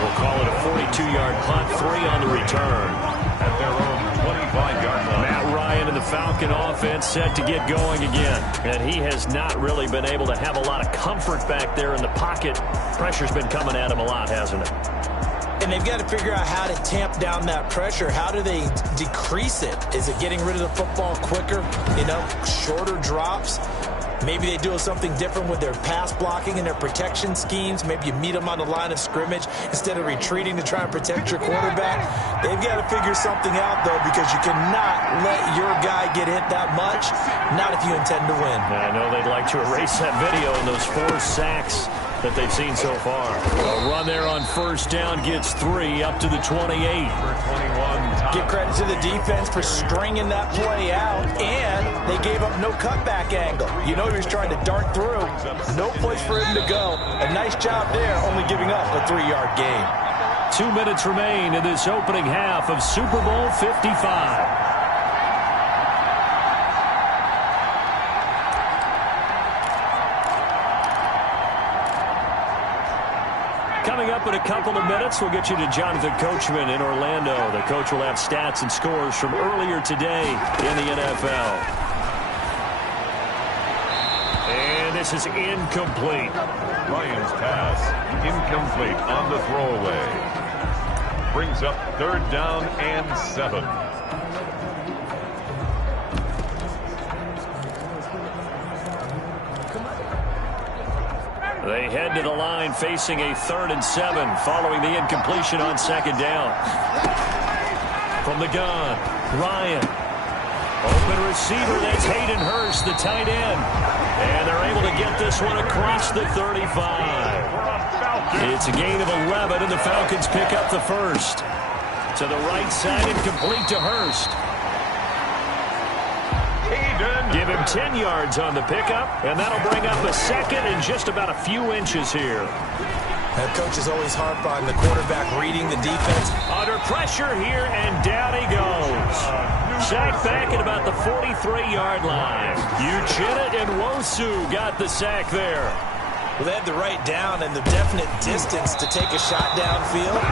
We'll call it a 42-yard punt, 3 on the return. At their own 25-yard line. Matt Ryan and the Falcon offense set to get going again. And he has not really been able to have a lot of comfort back there in the pocket. Pressure's been coming at him a lot, hasn't it? And they've got to figure out how to tamp down that pressure. How do they decrease it? Is it getting rid of the football quicker? Shorter drops? Maybe they do something different with their pass blocking and their protection schemes. Maybe you meet them on the line of scrimmage instead of retreating to try and protect your quarterback. They've got to figure something out, though, because you cannot let your guy get hit that much, not if you intend to win. I know they'd like to erase that video and those 4 sacks that they've seen so far. A run there on 1st down gets 3 up to the 28. Give credit to the defense for stringing that play out, and they gave up no cutback angle. You know he was trying to dart through. No place for him to go. A nice job there, only giving up a 3-yard gain. 2 minutes remain in this opening half of Super Bowl 55. Coming up in a couple of minutes, we'll get you to Jonathan Coachman in Orlando. The coach will have stats and scores from earlier today in the NFL. And this is incomplete. Ryan's pass incomplete on the throwaway. Brings up 3rd down and 7. They head to the line facing a 3rd and 7 following the incompletion on 2nd down. From the gun, Ryan. Open receiver, that's Hayden Hurst, the tight end. And they're able to get this one across the 35. It's a gain of 11, and the Falcons pick up the 1st. To the right side and complete to Hurst. Give him 10 yards on the pickup, and that'll bring up a 2nd and just about a few inches here. That coach is always harp on the quarterback reading the defense. Under pressure here, and down he goes. Sacked back at about the 43-yard line. Uchenna and Wosu got the sack there. Well, they had the right down and the definite distance to take a shot downfield,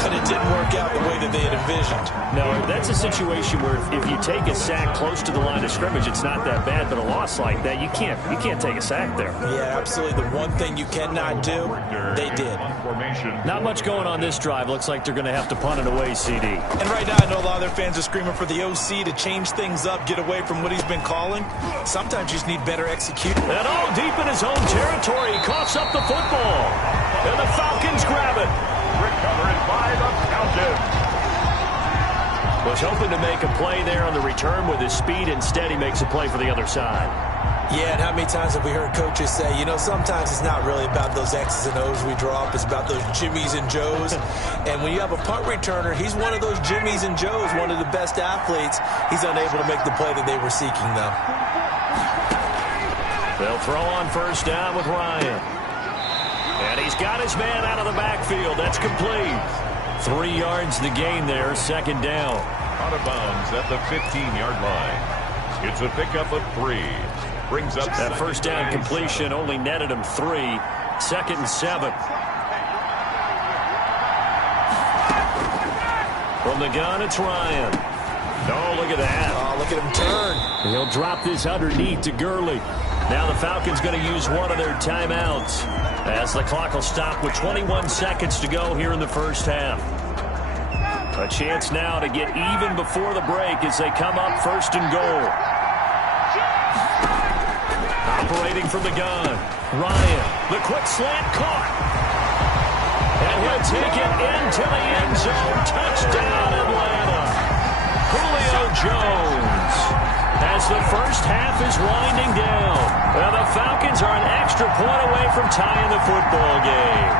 but it didn't work out the way that they had envisioned. No, that's a situation where if you take a sack close to the line of scrimmage, it's not that bad, but a loss like that, you can't take a sack there. Yeah, absolutely. The one thing you cannot do, they did. Not much going on this drive. Looks like they're going to have to punt it away, CD. And right now, I know a lot of their fans are screaming for the OC to change things up, get away from what he's been calling. Sometimes you just need better execution. And all deep in his own territory. He coughs up the football. And the Falcons grab it. Recovered by the Falcons. Was hoping to make a play there on the return with his speed. Instead, he makes a play for the other side. Yeah, and how many times have we heard coaches say, sometimes it's not really about those X's and O's we draw up. It's about those Jimmies and Joes. And when you have a punt returner, he's one of those Jimmies and Joes, one of the best athletes. He's unable to make the play that they were seeking, though. They'll throw on 1st down with Ryan. And he's got his man out of the backfield. That's complete. 3 yards the gain there, 2nd down. Out of bounds at the 15-yard line. It's a pickup of 3. Brings up that 1st down completion only netted him 3. 2nd and 7. From the gun, it's Ryan. Oh, look at that. Oh, look at him turn. He'll drop this underneath to Gurley. Now the Falcons going to use one of their timeouts as the clock will stop with 21 seconds to go here in the first half. A chance now to get even before the break as they come up first and goal. Operating from the gun. Ryan, the quick slant caught. And he'll take it into the end zone. Touchdown, Atlanta. Julio Jones. As the first half is winding down. Well, the Falcons are an extra point away from tying the football game.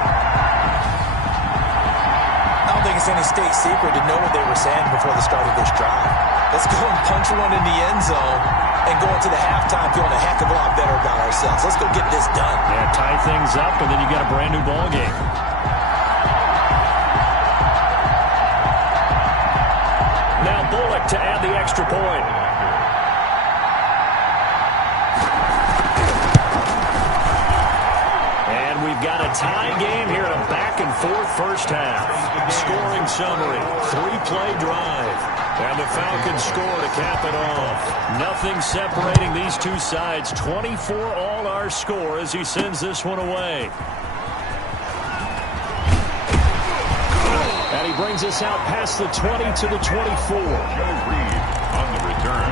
I don't think it's any state secret to know what they were saying before the start of this drive. Let's go and punch one in the end zone and go into the halftime feeling a heck of a lot better about ourselves. Let's go get this done. Yeah, tie things up, and then you got a brand new ball game. Now Bullock to add the extra point. And we've got a tie game here in a back-and-forth first half. Scoring summary, 3-play drive. And the Falcons score to cap it off. Nothing separating these two sides. 24 all our score as he sends this one away. And he brings us out past the 20 to the 24. Joe Reed on the return.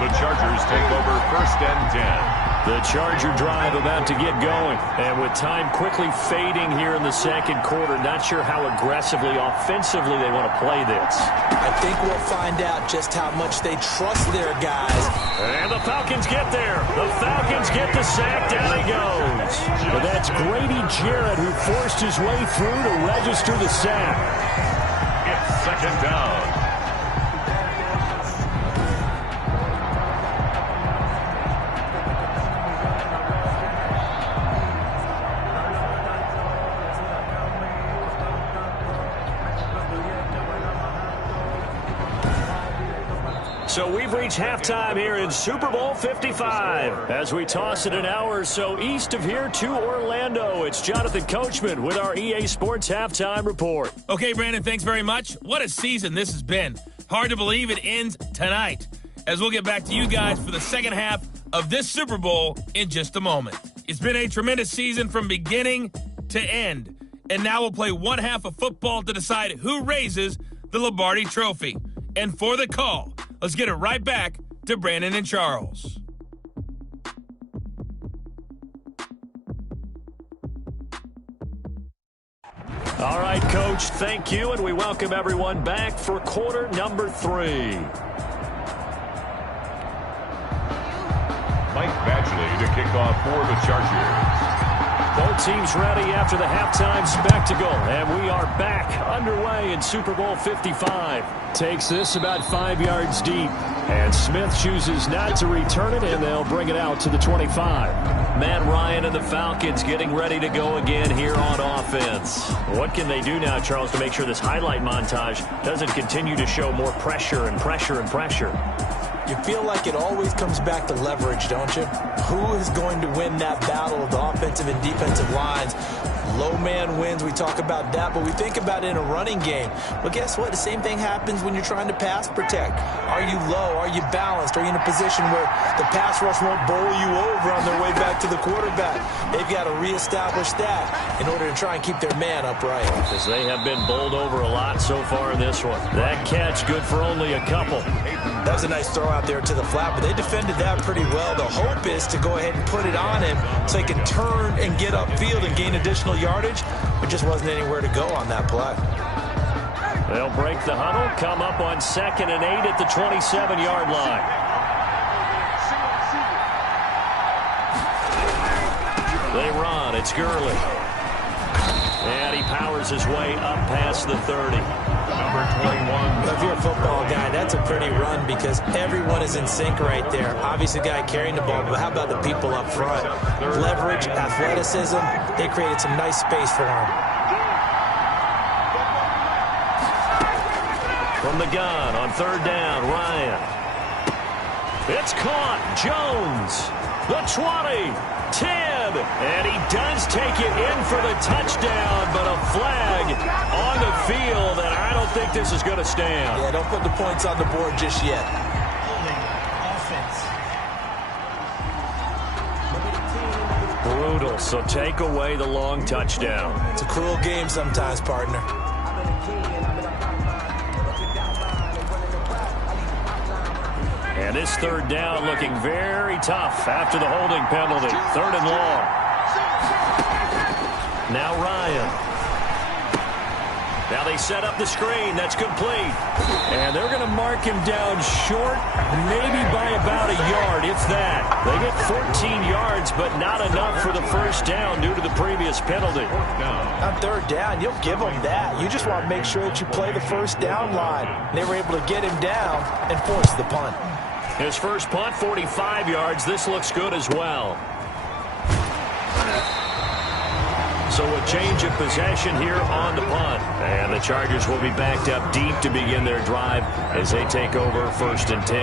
The Chargers take over first and 10. The Charger drive about to get going. And with time quickly fading here in the second quarter, not sure how aggressively, offensively they want to play this. I think we'll find out just how much they trust their guys. And the Falcons get there. The Falcons get the sack. Down he goes. But that's Grady Jarrett who forced his way through to register the sack. It's second down. So we've reached halftime here in Super Bowl 55. As we toss it an hour or so east of here to Orlando, it's Jonathan Coachman with our EA Sports Halftime Report. Okay, Brandon, thanks very much. What a season this has been. Hard to believe it ends tonight, as we'll get back to you guys for the second half of this Super Bowl in just a moment. It's been a tremendous season from beginning to end, and now we'll play one half of football to decide who raises the Lombardi Trophy. And for the call, let's get it right back to Brandon and Charles. All right, Coach, thank you, and we welcome everyone back for quarter number 3. Mike Badgley to kick off for the Chargers. Both teams ready after the halftime spectacle, and we are back underway in Super Bowl 55. Takes this about 5 yards deep, and Smith chooses not to return it, and they'll bring it out to the 25. Matt Ryan and the Falcons getting ready to go again here on offense. What can they do now, Charles, to make sure this highlight montage doesn't continue to show more pressure and pressure and pressure? You feel like it always comes back to leverage, don't you? Who is going to win that battle of the offensive and defensive lines? Low man wins. We talk about that, but we think about it in a running game. But guess what? The same thing happens when you're trying to pass protect. Are you low? Are you balanced? Are you in a position where the pass rush won't bowl you over on their way back to the quarterback? They've got to reestablish that in order to try and keep their man upright. Because they have been bowled over a lot so far in this one. That catch good for only a couple. That was a nice throw out there to the flat, but they defended that pretty well. The hope is to go ahead and put it on him so he can turn and get upfield and gain additional yardage. There just wasn't anywhere to go on that play. They'll break the huddle, come up on 2nd and 8 at the 27-yard line. They run. It's Gurley. And he powers his way up past the 30. Number 21. If you're a football guy, that's a pretty run because everyone is in sync right there. Obviously, the guy carrying the ball, but how about the people up front? Leverage, athleticism, they created some nice space for him. From the gun on 3rd down, Ryan. It's caught. Jones. The 20. 10. And he does take it in for the touchdown, but a flag on the field, and I don't think think this is going to stand. Yeah, don't put the points on the board just yet. Brutal, so take away the long touchdown. It's a cruel game sometimes, partner. And this third down looking very tough after the holding penalty. Third and long. Now Ryan. Now they set up the screen. That's complete. And they're going to mark him down short, maybe by about a yard, if that. They get 14 yards, but not enough for the first down due to the previous penalty. On third down, you'll give them that. You just want to make sure that you play the first down line. They were able to get him down and force the punt. His first punt, 45 yards. This looks good as well. So a change of possession here on the punt. And the Chargers will be backed up deep to begin their drive as they take over 1st and 10.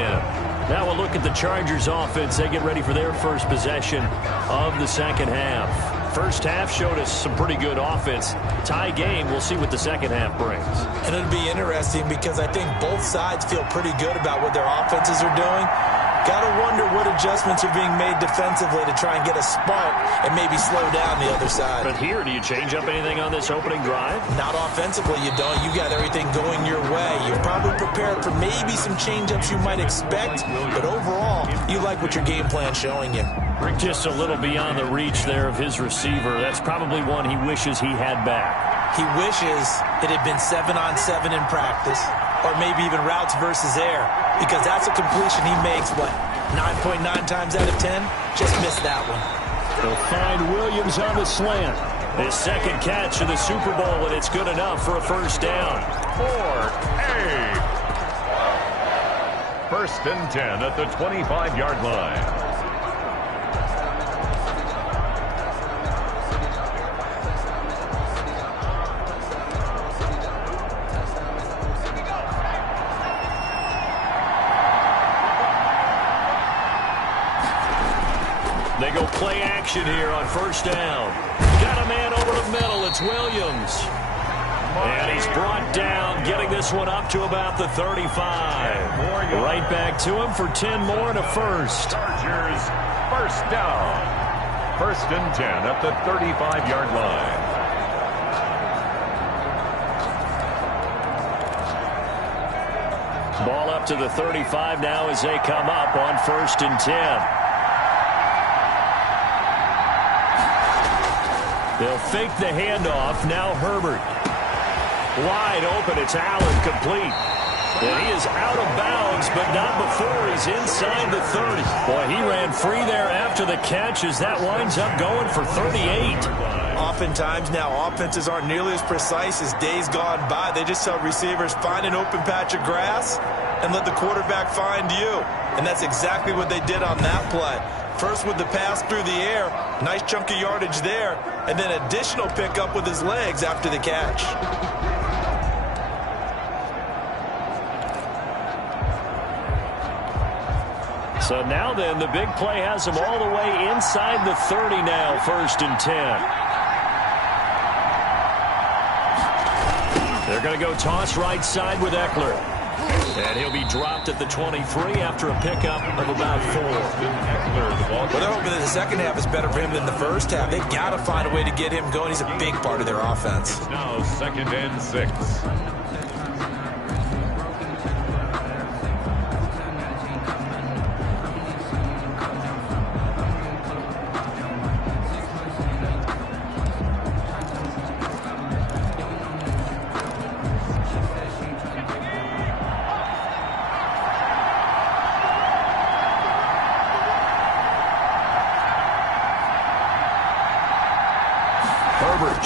Now we'll look at the Chargers offense. They get ready for their first possession of the second half. First half showed us some pretty good offense. Tie game, we'll see what the second half brings. And it'll be interesting because I think both sides feel pretty good about what their offenses are doing. Got to wonder what adjustments are being made defensively to try and get a spark and maybe slow down the other side. But here, do you change up anything on this opening drive? Not offensively, you don't. You got everything going your way. You're probably prepared for maybe some change-ups you might expect, but overall, you like what your game plan's showing you. Just a little beyond the reach there of his receiver. That's probably one he wishes he had back. He wishes it had been 7-on-7 in practice, or maybe even routes versus air, because that's a completion he makes, what, 9.9 times out of 10? Just missed that one. They'll find Williams on the slant. His second catch of the Super Bowl, and it's good enough for a first down. 1st and 10 at the 25-yard line. They go play action here on first down. Got a man over the middle. It's Williams. And he's brought down, getting this one up to about the 35. Right back to him for 10 more and a first. Chargers, first down. 1st and 10 at the 35-yard line. Ball up to the 35 now as they come up on 1st and 10. They'll fake the handoff. Now Herbert. Wide open. It's Allen, complete. And he is out of bounds, but not before he's inside the 30. Boy, he ran free there after the catch as that winds up going for 38. Oftentimes now, offenses aren't nearly as precise as days gone by. They just tell receivers, find an open patch of grass and let the quarterback find you. And that's exactly what they did on that play. First with the pass through the air, nice chunk of yardage there, and then additional pickup with his legs after the catch. So now then, the big play has him all the way inside the 30 now, 1st and 10. They're going to go toss right side with Eckler. And he'll be dropped at the 23 after a pickup of about 4. Well, they're hoping that the second half is better for him than the first half. They've got to find a way to get him going. He's a big part of their offense. It's now 2nd and 6.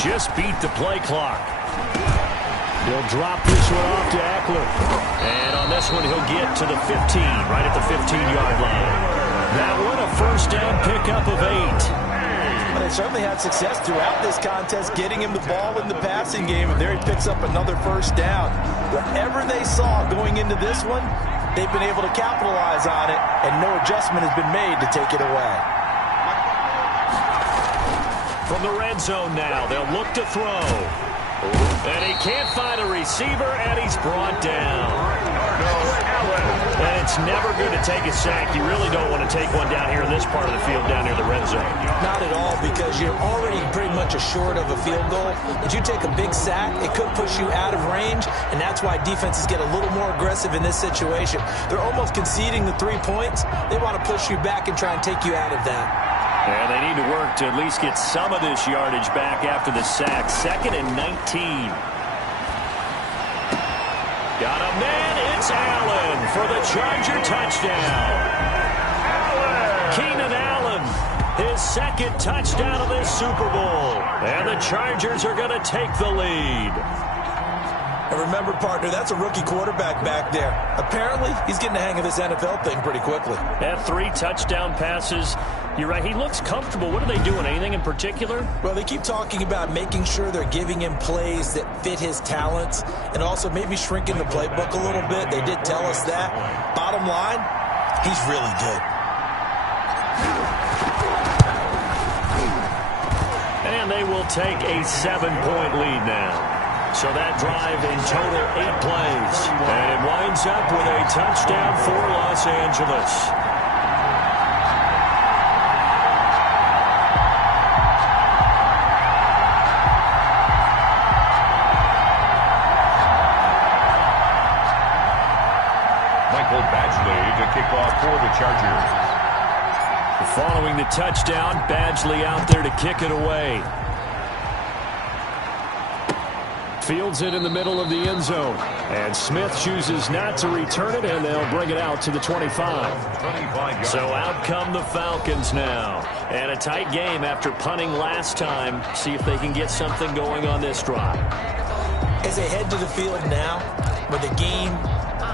Just beat the play clock. He'll drop this one off to Eckler. And on this one, he'll get to the 15, right at the 15-yard line. That one, a first down pickup of 8. Well, they certainly had success throughout this contest, getting him the ball in the passing game, and there he picks up another first down. Whatever they saw going into this one, they've been able to capitalize on it, and no adjustment has been made to take it away. From the red zone now, they'll look to throw. And he can't find a receiver, and he's brought down. And it's never good to take a sack. You really don't want to take one down here in this part of the field, down near the red zone. Not at all, because you're already pretty much assured of a field goal. If you take a big sack, it could push you out of range, and that's why defenses get a little more aggressive in this situation. They're almost conceding the 3 points. They want to push you back and try and take you out of that. Yeah, they need to work to at least get some of this yardage back after the sack. 2nd and 19. Got a man. It's Allen for the Charger touchdown. Keenan Allen, his 2nd touchdown of this Super Bowl. And the Chargers are going to take the lead. And remember, partner, that's a rookie quarterback back there. Apparently, he's getting the hang of this NFL thing pretty quickly. Had 3 touchdown passes. You're right, he looks comfortable. What are they doing? Anything in particular? Well, they keep talking about making sure they're giving him plays that fit his talents and also maybe shrinking the playbook a little bit. They did tell us that. Bottom line, he's really good. And they will take a 7-point lead now. So that drive in total 8 plays. And it winds up with a touchdown for Los Angeles. To kick off for the Chargers. Following the touchdown, Badgley out there to kick it away. Fields it in the middle of the end zone. And Smith chooses not to return it, and they'll bring it out to the 25. So out come the Falcons now. And a tight game after punting last time. See if they can get something going on this drive. As they head to the field now, with the game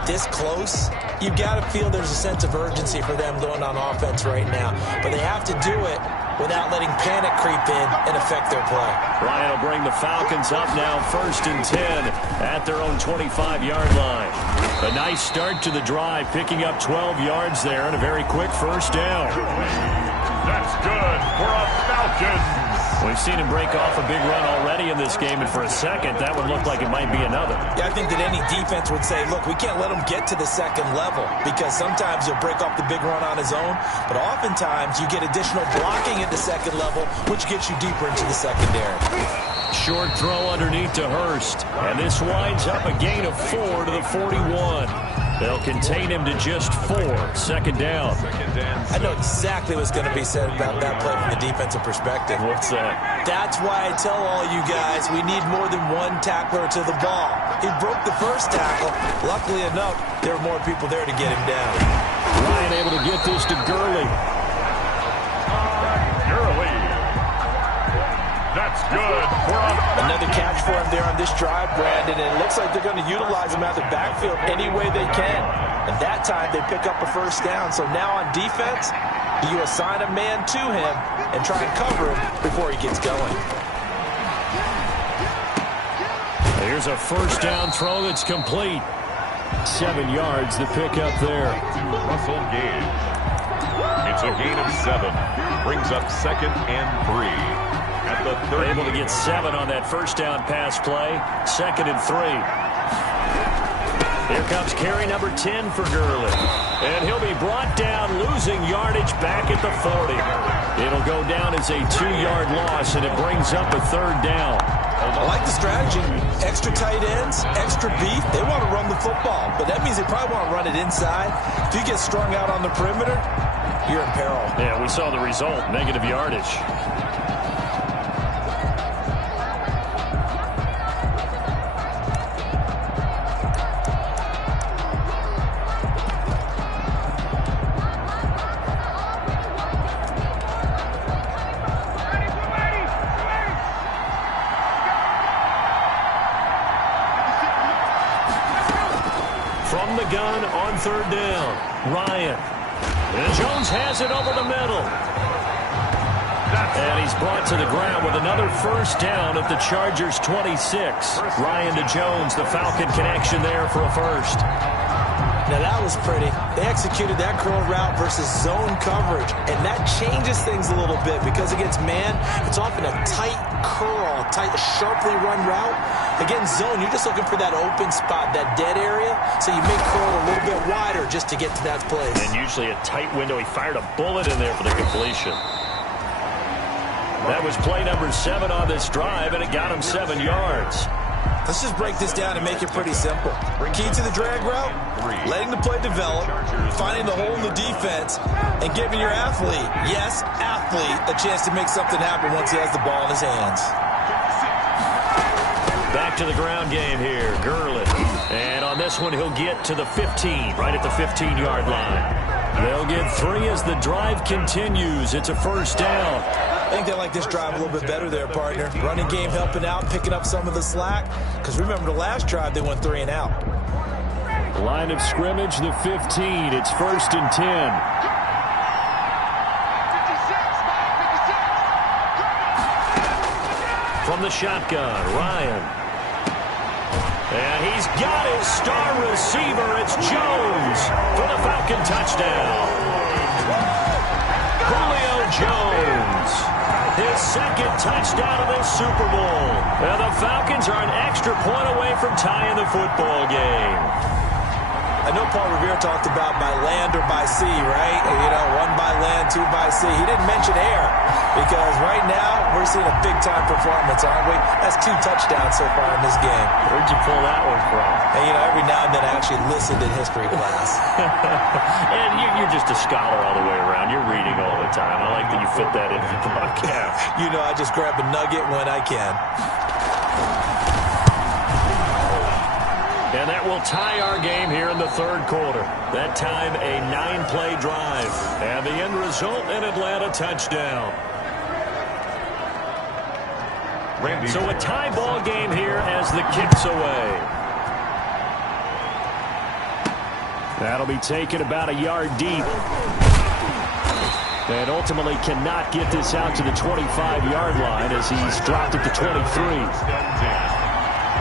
this close, you've got to feel there's a sense of urgency for them going on offense right now. But they have to do it without letting panic creep in and affect their play. Ryan will bring the Falcons up now 1st and 10 at their own 25-yard line. A nice start to the drive, picking up 12 yards there and a very quick first down. That's good for a Falcon. We've seen him break off a big run already in this game, and for a second, that would look like it might be another. Yeah, I think that any defense would say, look, we can't let him get to the second level, because sometimes he'll break off the big run on his own, but oftentimes you get additional blocking at the second level, which gets you deeper into the secondary. Short throw underneath to Hurst, and this winds up a gain of 4 to the 41. They'll contain him to just 4. 2nd down. I know exactly what's going to be said about that play from the defensive perspective. What's that? That's why I tell all you guys we need more than one tackler to the ball. He broke the first tackle. Luckily enough, there were more people there to get him down. Ryan able to get this to Gurley. That's good. Another catch for him there on this drive, Brandon, and it looks like they're going to utilize him out of the backfield any way they can. And that time they pick up a first down. So now on defense, you assign a man to him and try and cover him before he gets going. Here's a first down throw that's complete. 7 yards, the pickup there. Russell Gage. It's a gain of 7. Brings up 2nd and 3. At the 30. Able to get 7 on that first down pass play. 2nd and 3. Here comes carry number 10 for Gurley. And he'll be brought down, losing yardage back at the 40. It'll go down as a 2-yard loss, and it brings up a 3rd down. I like the strategy. Extra tight ends, extra beef. They want to run the football, but that means they probably want to run it inside. If you get strung out on the perimeter, you're in peril. Yeah, we saw the result, negative yardage. From the gun on 3rd down, Ryan. And Jones has it over the middle. And he's brought to the ground with another first down at the Chargers' 26. Ryan to Jones, the Falcon connection there for a first. Now that was pretty. They executed that curl route versus zone coverage, and that changes things a little bit because against man, it's often a tight curl, tight, sharply run route. Against zone, you're just looking for that open spot, that dead area, so you make curl a little bit wider just to get to that place. And usually a tight window. He fired a bullet in there for the completion. That was play number 7 on this drive, and it got him 7 yards. Let's just break this down and make it pretty simple. Key to the drag route, letting the play develop, finding the hole in the defense, and giving your athlete, yes, athlete, a chance to make something happen once he has the ball in his hands. Back to the ground game here, Gurley. And on this one, he'll get to the 15, right at the 15-yard line. They'll get 3 as the drive continues. It's a first down. I think they like this drive a little bit better there, partner. Running game helping out, picking up some of the slack. Because remember, the last drive, they went 3 and out. Line of scrimmage, the 15. It's first and 10. From the shotgun, Ryan. And he's got his star receiver. It's Jones for the Falcon touchdown. Julio Jones, his second touchdown of this Super Bowl. And the Falcons are an extra point away from tying the football game. I know Paul Revere talked about by land or by sea, right? You know, 1 by land, 2 by sea. He didn't mention air because right now we're seeing a big-time performance, aren't we? That's 2 touchdowns so far in this game. Where'd you pull that one from? And, you know, every now and then I actually listened in history class. And you're just a scholar all the way around. You're reading all the time. I like that you fit that into the broadcast. You know, I just grab a nugget when I can. And that will tie our game here in the third quarter. That time, a 9-play drive. And the end result, an Atlanta touchdown. So a tie ball game here as the kick's away. That'll be taken about a yard deep. And ultimately cannot get this out to the 25-yard line as he's dropped it to 23.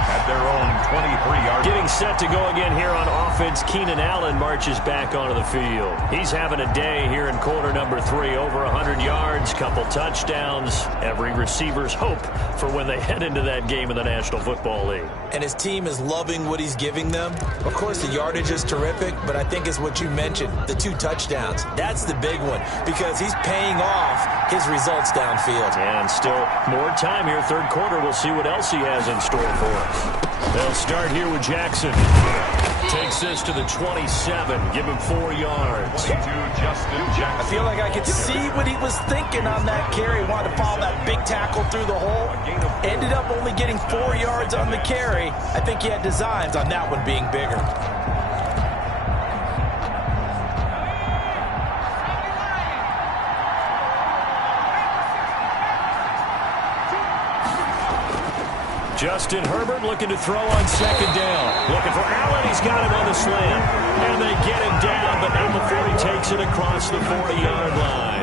At their own 23-yard. Getting set to go again here on offense, Keenan Allen marches back onto the field. He's having a day here in quarter number 3. Over 100 yards, couple touchdowns. Every receiver's hope for when they head into that game in the National Football League. And his team is loving what he's giving them. Of course, the yardage is terrific, but I think it's what you mentioned, the 2 touchdowns. That's the big one because he's paying off his results downfield. And still more time here, third quarter. We'll see what else he has in store for us. They'll start here with Jackson. Takes this to the 27. Give him 4 yards. I feel like I could see what he was thinking on that carry. Wanted to follow that big tackle through the hole. Ended up only getting 4 yards on the carry. I think he had designs on that one being bigger. Justin Herbert looking to throw on second down. Looking for Allen. He's got him on the slant. And they get him down, but not before he takes it across the 40-yard line.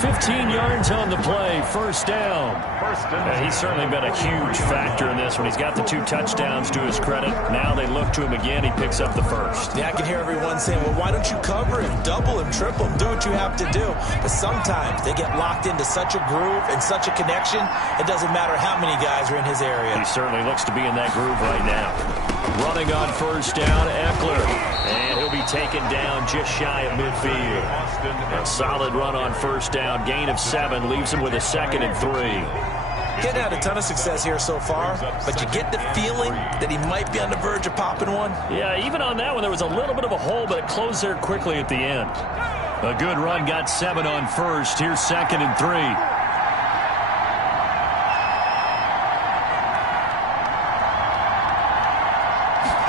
15 yards on the play. First down. And he's certainly been a huge factor in this one. He's got the 2 touchdowns to his credit. Now they look to him again. He picks up the first. Yeah, I can hear everyone saying, well, why don't you cover him, double him, triple him, do what you have to do. But sometimes they get locked into such a groove and such a connection, it doesn't matter how many guys are in his area. He certainly looks to be in that groove right now. Running on first down, Eckler. And he'll be taken down just shy of midfield. A solid run on first down. Gain of 7 leaves him with a 2nd and 3. Getting had a ton of success here so far, but you get the feeling that he might be on the verge of popping one. Yeah, even on that one, there was a little bit of a hole, but it closed there quickly at the end. A good run, got 7 on first. Here's 2nd and 3.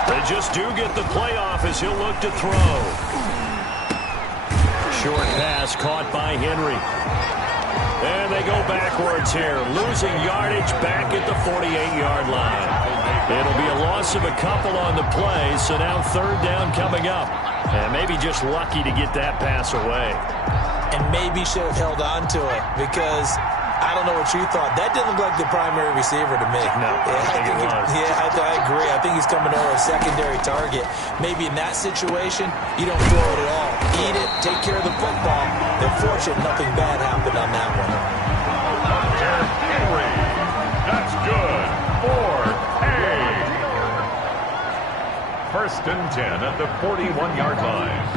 They just do get the playoff as he'll look to throw. Short pass caught by Henry. And they go backwards here. Losing yardage back at the 48-yard line. It'll be a loss of a couple on the play, so now third down coming up. And maybe just lucky to get that pass away. And maybe should have held on to it because I don't know what you thought. That didn't look like the primary receiver to me. No, I think it was. I agree. I think he's coming over a secondary target. Maybe in that situation, you don't throw it at all. Eat it, take care of the football. They're fortunate nothing bad happened on that one. Henry. That's good. 4 First and 10 at the 41-yard line.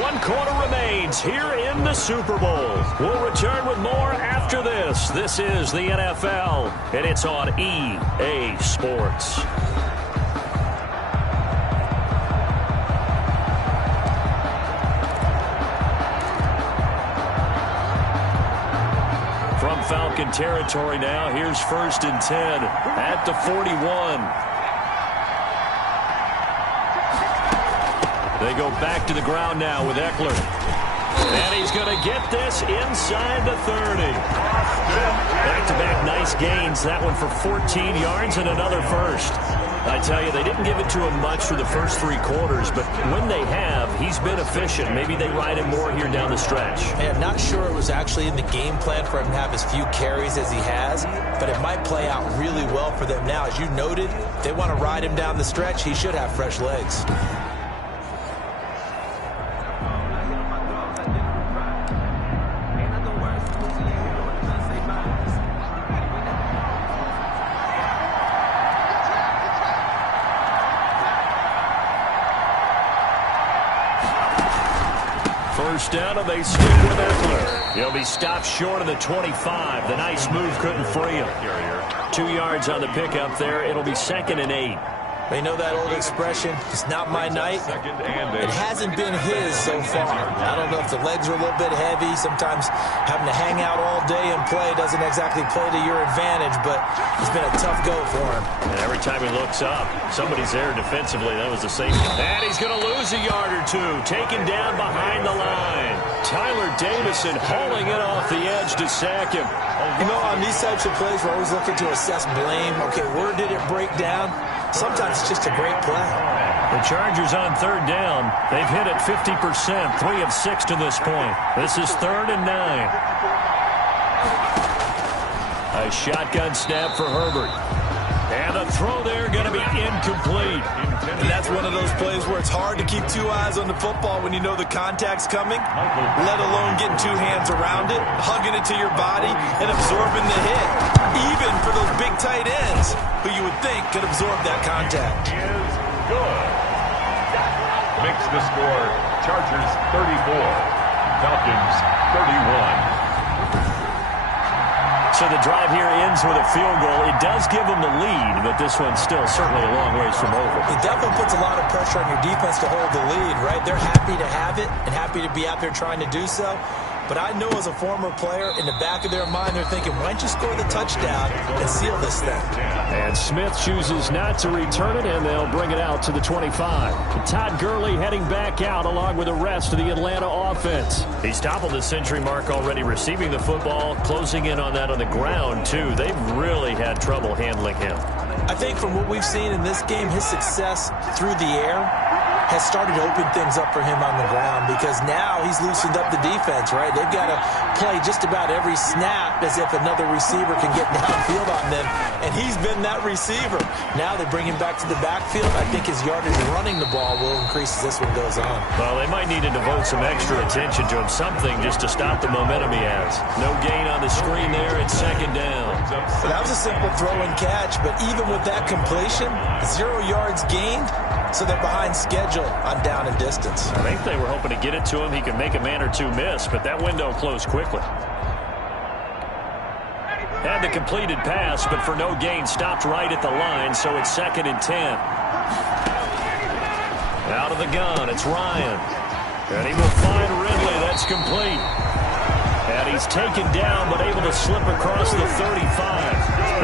One quarter remains here in the Super Bowl. We'll return with more after this. This is the NFL, and it's on EA Sports. From Falcon territory now, here's first and 10 at the 41. They go back to the ground now with Eckler. And he's going to get this inside the 30. Back-to-back nice gains. That one for 14 yards and another first. I tell you, they didn't give it to him much for the first 3 quarters, but when they have, he's been efficient. Maybe they ride him more here down the stretch. Hey, I'm not sure it was actually in the game plan for him to have as few carries as he has, but it might play out really well for them now. As you noted, if they want to ride him down the stretch, he should have fresh legs. First down, and they stick with Eckler. He'll be stopped short of the 25. The nice move couldn't free him. 2 yards on the pickup there. It'll be 2nd and 8. They know that old expression, it's not my night. It hasn't been his so far. I don't know if the legs are a little bit heavy. Sometimes having to hang out all day and play doesn't exactly play to your advantage, but it's been a tough go for him. And every time he looks up, somebody's there defensively. That was the safety. And he's going to lose a yard or two. Taken down behind the line. Tyler Davison hauling it off the edge to sack him. You know, on these types of plays, we're always looking to assess blame. Okay, where did it break down? Sometimes it's just a great play. The Chargers on 3rd down. They've hit it 50%, 3 of 6 to this point. This is 3rd and 9. A shotgun snap for Herbert. And the throw there going to be incomplete. And that's one of those plays where it's hard to keep 2 eyes on the football when you know the contact's coming, let alone getting 2 hands around it, hugging it to your body, and absorbing the hit. Even for those big tight ends, who you would think could absorb that contact. Is good. Makes the score Chargers 34, Falcons 31. So the drive here ends with a field goal. It does give them the lead, but this one's still certainly a long ways from over. It definitely puts a lot of pressure on your defense to hold the lead, right? They're happy to have it and happy to be out there trying to do so. But I know as a former player, in the back of their mind, they're thinking, why don't you score the touchdown and seal this thing? And Smith chooses not to return it, and they'll bring it out to the 25. Todd Gurley heading back out along with the rest of the Atlanta offense. He's toppled the century mark already receiving the football, closing in on that on the ground, too. They've really had trouble handling him. I think from what we've seen in this game, his success through the air has started to open things up for him on the ground because now he's loosened up the defense, right? They've got to play just about every snap as if another receiver can get downfield on them, and he's been that receiver. Now they bring him back to the backfield. I think his yardage running the ball will increase as this one goes on. Well, they might need to devote some extra attention to him, something just to stop the momentum he has. No gain on the screen there. It's 2nd down. So that was a simple throw and catch, but even with that completion, 0 yards gained, so they're behind schedule on down and distance. I think they were hoping to get it to him. He could make a man or two miss, but that window closed quickly. Had the completed pass, but for no gain, stopped right at the line, so it's 2nd and 10. Out of the gun, it's Ryan. And he will find Ridley. That's complete. And he's taken down, but able to slip across the 35.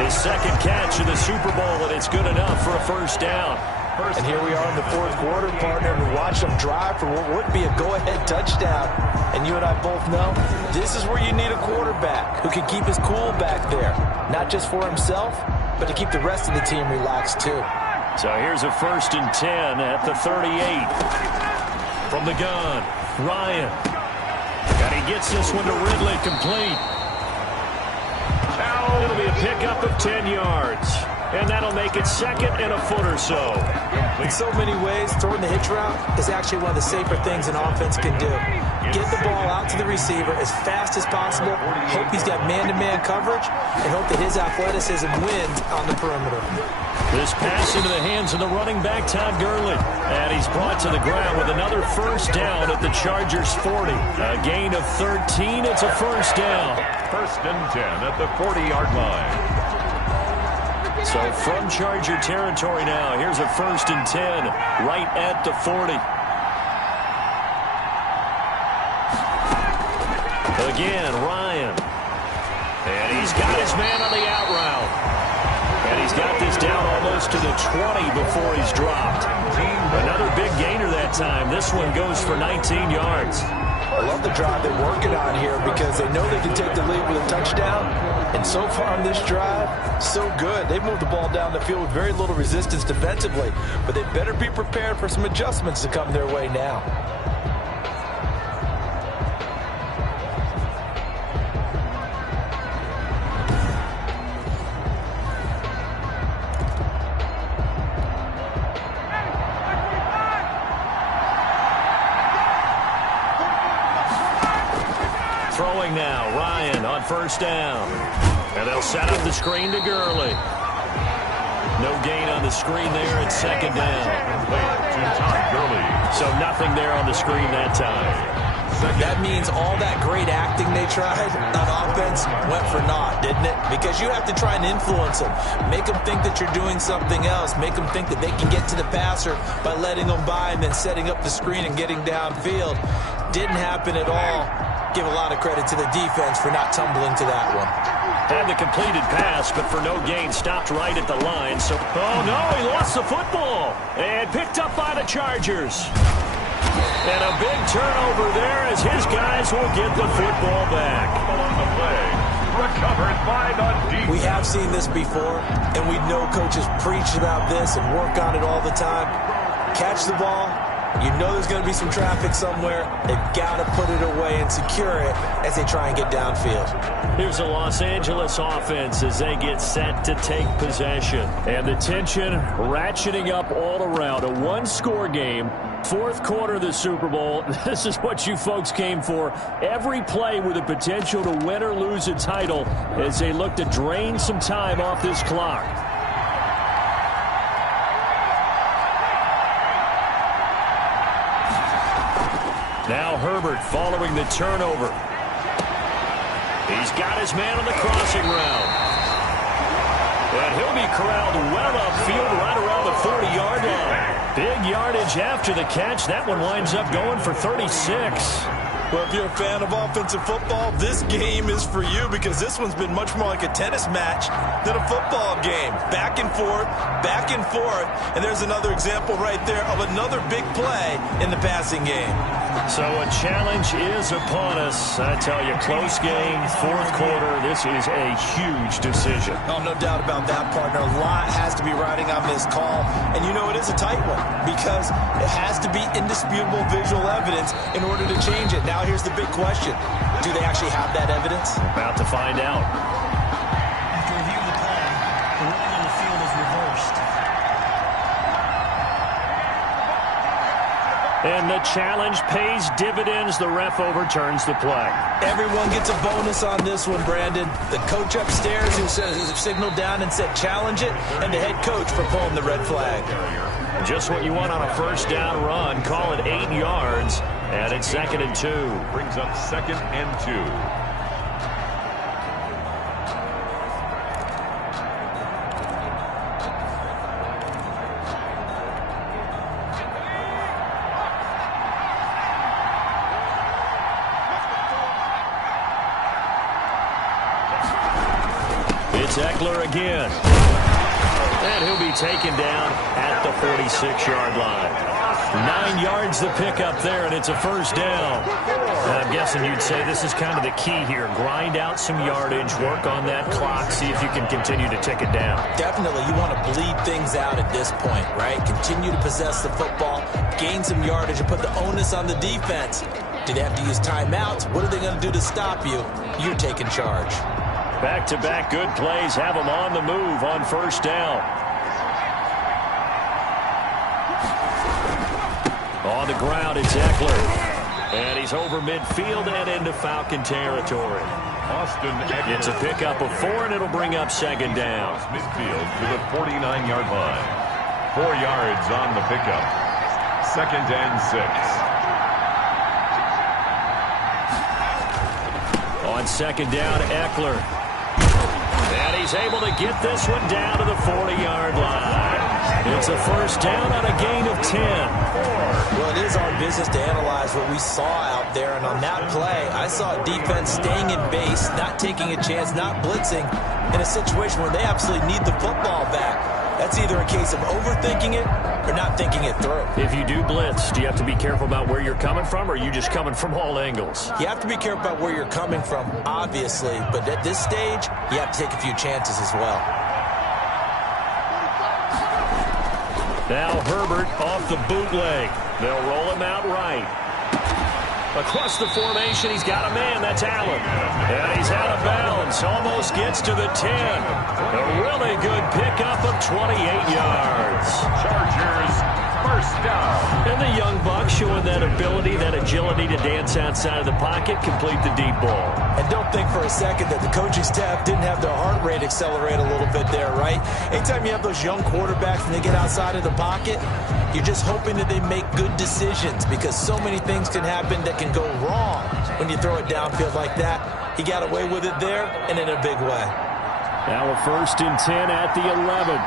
His 2nd catch of the Super Bowl, and it's good enough for a 1st down. And here we are in the fourth quarter, partner, and we watch them drive for what would be a go-ahead touchdown. And you and I both know this is where you need a quarterback who can keep his cool back there, not just for himself, but to keep the rest of the team relaxed too. So here's a 1st and 10 at the 38. From the gun, Ryan. And he gets this one to Ridley, complete. It'll be a pickup of 10 yards. And that'll make it 2nd and a foot or so. In so many ways, throwing the hitch route is actually one of the safer things an offense can do. Get the ball out to the receiver as fast as possible, hope he's got man-to-man coverage, and hope that his athleticism wins on the perimeter. This pass into the hands of the running back, Todd Gurley. And he's brought to the ground with another 1st down at the Chargers' 40. A gain of 13. It's a 1st down. 1st and 10 at the 40-yard line. So from Charger territory now, here's a 1st and 10 right at the 40. Again, Ryan. And he's got his man on the out route. And he's got this down almost to the 20 before he's dropped. Another big gainer that time. This one goes for 19 yards. I love the drive they're working on here because they know they can take the lead with a touchdown. And so far on this drive, so good. They've moved the ball down the field with very little resistance defensively. But they better be prepared for some adjustments to come their way now. Throwing now, Ryan on 1st down. And they'll set up the screen to Gurley. No gain on the screen there at 2nd down. So nothing there on the screen that time. That means all that great acting they tried on offense went for naught, didn't it? Because you have to try and influence them. Make them think that you're doing something else. Make them think that they can get to the passer by letting them by and then setting up the screen and getting downfield. Didn't happen at all. Give a lot of credit to the defense for not tumbling to that one. Had the completed pass, but for no gain, stopped right at the line. So, oh no, he lost the football. And picked up by the Chargers. And a big turnover there as his guys will get the football back. On the play, recovered by the defense. We have seen this before, and we know coaches preach about this and work on it all the time. Catch the ball. You know there's going to be some traffic somewhere. They've got to put it away and secure it as they try and get downfield. Here's the Los Angeles offense as they get set to take possession. And the tension ratcheting up all around. A one-score game. 4th quarter of the Super Bowl. This is what you folks came for. Every play with the potential to win or lose a title as they look to drain some time off this clock. Now Herbert following the turnover. He's got his man on the crossing route. And he'll be corralled well upfield right around the 40-yard line. Big yardage after the catch. That one winds up going for 36. Well, if you're a fan of offensive football, this game is for you because this one's been much more like a tennis match than a football game. Back and forth, and there's another example right there of another big play in the passing game. So a challenge is upon us. I tell you, close game, 4th quarter. This is a huge decision. Oh, no doubt about that, partner. A lot has to be riding on this call. And you know it is a tight one because it has to be indisputable visual evidence in order to change it. Now here's the big question. Do they actually have that evidence? About to find out. After reviewing the play, the ruling on the field is reversed. And the challenge pays dividends. The ref overturns the play. Everyone gets a bonus on this one, Brandon. The coach upstairs who signaled down and said challenge it, and the head coach for pulling the red flag. Just what you want on a 1st down run. Call it 8 yards. And it's 2nd and 2. Brings up 2nd and 2. It's Eckler again. And he'll be taken down at the 45. 26-yard line. 9 yards to pick up there, and it's a first down. And I'm guessing you'd say this is kind of the key here. Grind out some yardage, work on that clock, see if you can continue to tick it down. Definitely, you want to bleed things out at this point, right? Continue to possess the football, gain some yardage, and put the onus on the defense. Do they have to use timeouts? What are they going to do to stop you? You're taking charge. Back-to-back good plays have them on the move on first down. On the ground, it's Eckler. And he's over midfield and into Falcon territory. It's a pickup of 4, and it'll bring up second down. Midfield to the 49-yard line. 4 yards on the pickup. 2nd and 6. On second down, Eckler. And he's able to get this one down to the 40-yard line. It's a first down on a gain of 10. Well, it is our business to analyze what we saw out there, and on that play, I saw a defense staying in base, not taking a chance, not blitzing, in a situation where they absolutely need the football back. That's either a case of overthinking it or not thinking it through. If you do blitz, do you have to be careful about where you're coming from, or are you just coming from all angles? You have to be careful about where you're coming from, obviously, but at this stage, you have to take a few chances as well. Now Herbert off the bootleg. They'll roll him out right. Across the formation, he's got a man. That's Allen. And he's out of bounds. Almost gets to the 10. A really good pickup of 28 yards. Chargers, first down. And the young buck showing that ability, that agility to dance outside of the pocket, complete the deep ball. And don't think for a second that the coaching staff didn't have their heart rate accelerate a little bit there, right? Anytime you have those young quarterbacks and they get outside of the pocket, you're just hoping that they make good decisions, because so many things can happen that can go wrong when you throw it downfield like that. He got away with it there, and in a big way. Now a 1st and 10 at the 11.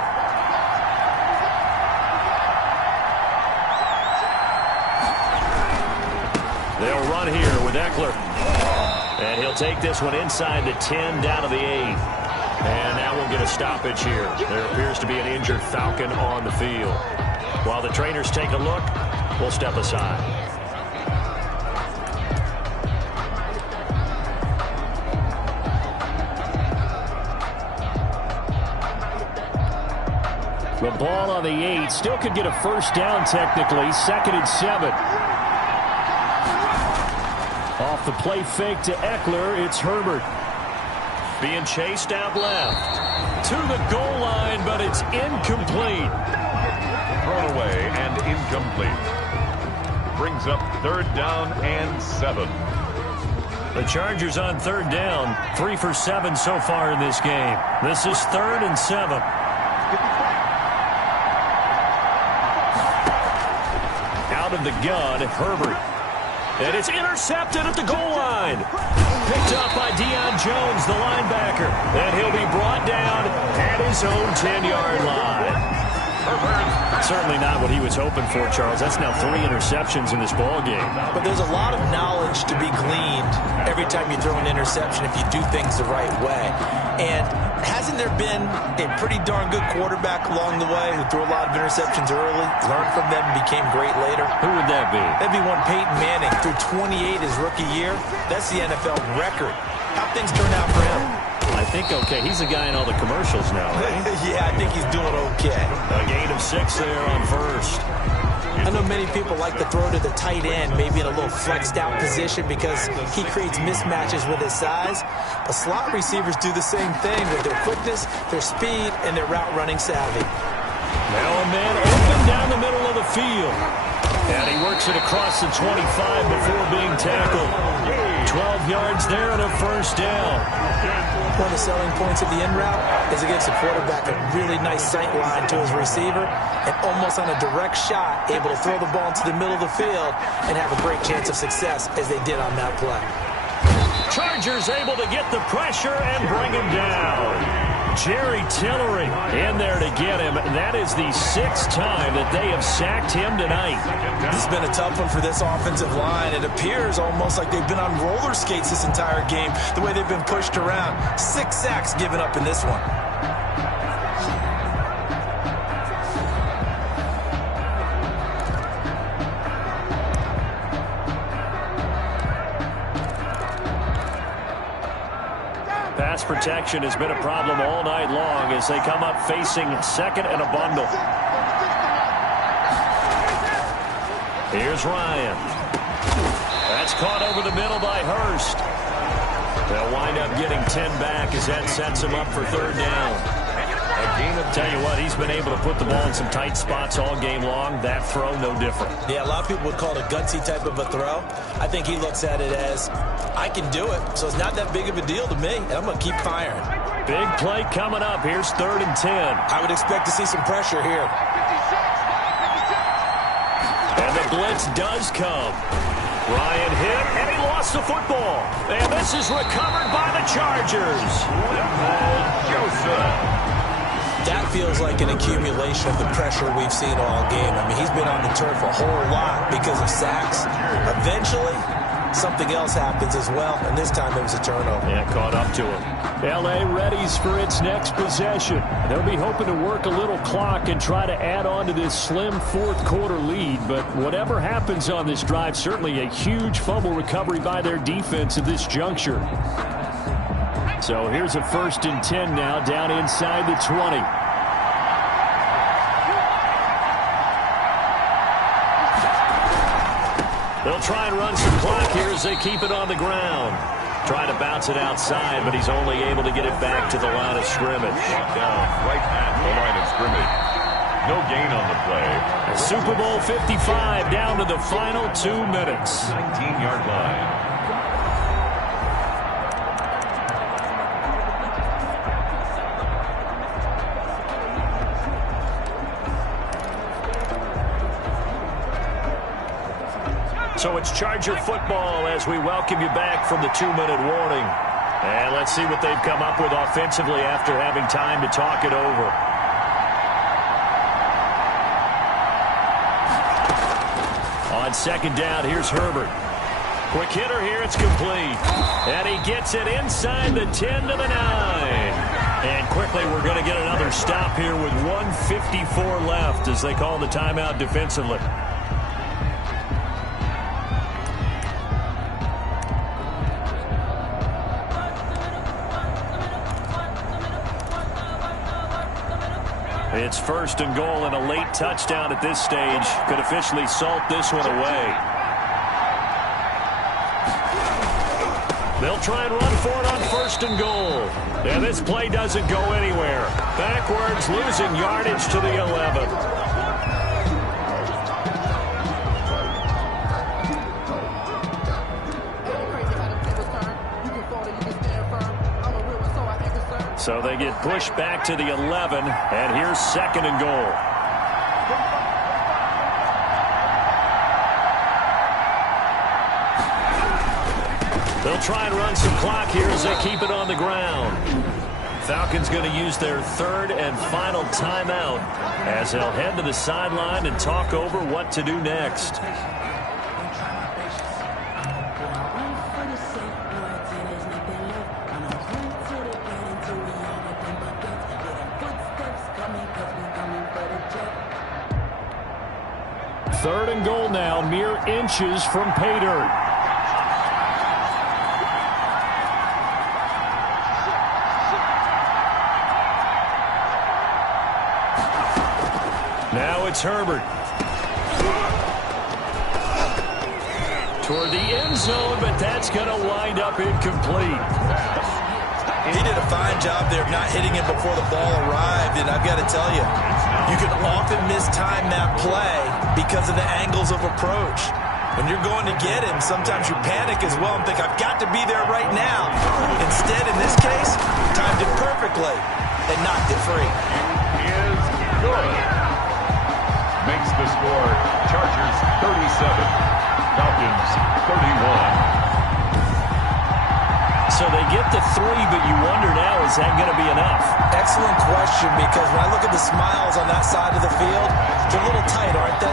They'll run here with Eckler. And he'll take this one inside the 10 down to the 8. And now we'll get a stoppage here. There appears to be an injured Falcon on the field. While the trainers take a look, we'll step aside. The ball on the 8. Still could get a first down technically. 2nd and 7. Off the play fake to Eckler, it's Herbert. Being chased out left. To the goal line, but it's incomplete. Thrown away and incomplete. Brings up 3rd down and 7. The Chargers on 3rd down. 3 for 7 so far in this game. This is 3rd and 7. Out of the gun, Herbert. And it's intercepted at the goal line. Picked up by Deion Jones, the linebacker. And he'll be brought down at his own 10-yard line. Certainly not what he was hoping for, Charles. That's now 3 interceptions in this ballgame. But there's a lot of knowledge to be gleaned every time you throw an interception if you do things the right way. And hasn't there been a pretty darn good quarterback along the way who threw a lot of interceptions early, learned from them, and became great later? Who would that be? That'd be one Peyton Manning. Threw 28 his rookie year. That's the NFL record. How'd things turn out for him? I think okay. He's the guy in all the commercials now, right? Yeah, I think he's doing okay. A gain of 6 there on 1st. I know many people like to throw to the tight end, maybe in a little flexed out position because he creates mismatches with his size. But slot receivers do the same thing with their quickness, their speed, and their route running savvy. Now a man open down the middle of the field. And he works it across the 25 before being tackled. 12 yards there and a first down. One of the selling points of the in route is it gives the quarterback a really nice sight line to his receiver and almost on a direct shot able to throw the ball into the middle of the field and have a great chance of success as they did on that play. Chargers able to get the pressure and bring him down. Jerry Tillery in there to get him. That is the 6th time that they have sacked him tonight. This has been a tough one for this offensive line. It appears almost like they've been on roller skates this entire game, the way they've been pushed around. 6 sacks given up in this one. pass protection has been a problem all night long as they come up facing second and a bundle. Here's Ryan. That's caught over the middle by Hurst. They'll wind up getting 10 back as that sets them up for third down. Tell you what, he's been able to put the ball in some tight spots all game long. That throw, no different. Yeah, a lot of people would call it a gutsy type of a throw. I think he looks at it as, I can do it, so it's not that big of a deal to me, and I'm going to keep firing. Big play coming up. Here's 3rd and 10. I would expect to see some pressure here. And the blitz does come. Ryan hit, and he lost the football. And this is recovered by the Chargers. Joseph. That feels like an accumulation of the pressure we've seen all game. I mean, he's been on the turf a whole lot because of sacks. Eventually, something else happens as well, and this time it was a turnover. Yeah, caught up to him. L.A. readies for its next possession. They'll be hoping to work a little clock and try to add on to this slim fourth-quarter lead. But whatever happens on this drive, certainly a huge fumble recovery by their defense at this juncture. So here's a 1st and 10 now, down inside the 20. They'll try and run some clock here as they keep it on the ground. Trying to bounce it outside, but he's only able to get it back to the line of scrimmage. Down right at the line of scrimmage. No gain on the play. Super Bowl 55 down to the final 2 minutes. 19-yard line. So it's Charger football as we welcome you back from the 2-minute warning. And let's see what they've come up with offensively after having time to talk it over. On 2nd down, here's Herbert. Quick hitter here, it's complete. And he gets it inside the 10 to the 9. And quickly we're going to get another stop here with 1:54 left as they call the timeout defensively. It's 1st and goal, and a late touchdown at this stage could officially salt this one away. They'll try and run for it on 1st and goal. And this play doesn't go anywhere. Backwards, losing yardage to the 11. So they get pushed back to the 11, and here's 2nd and goal. They'll try and run some clock here as they keep it on the ground. Falcons going to use their 3rd and final timeout as they'll head to the sideline and talk over what to do next. Third and goal now, mere inches from pay dirt. Now it's Herbert. Toward the end zone, but that's going to wind up incomplete. He did a fine job there of not hitting it before the ball arrived, and I've got to tell you, you can often mistime that play because of the angles of approach. When you're going to get him, sometimes you panic as well and think, I've got to be there right now. Instead, in this case, timed it perfectly and knocked it free. Is good. Makes the score Chargers 37, Falcons 31. So they get the 3, but you wonder now, is that going to be enough? Excellent question, because when I look at the smiles on that side of the field, they're a little tight, aren't they?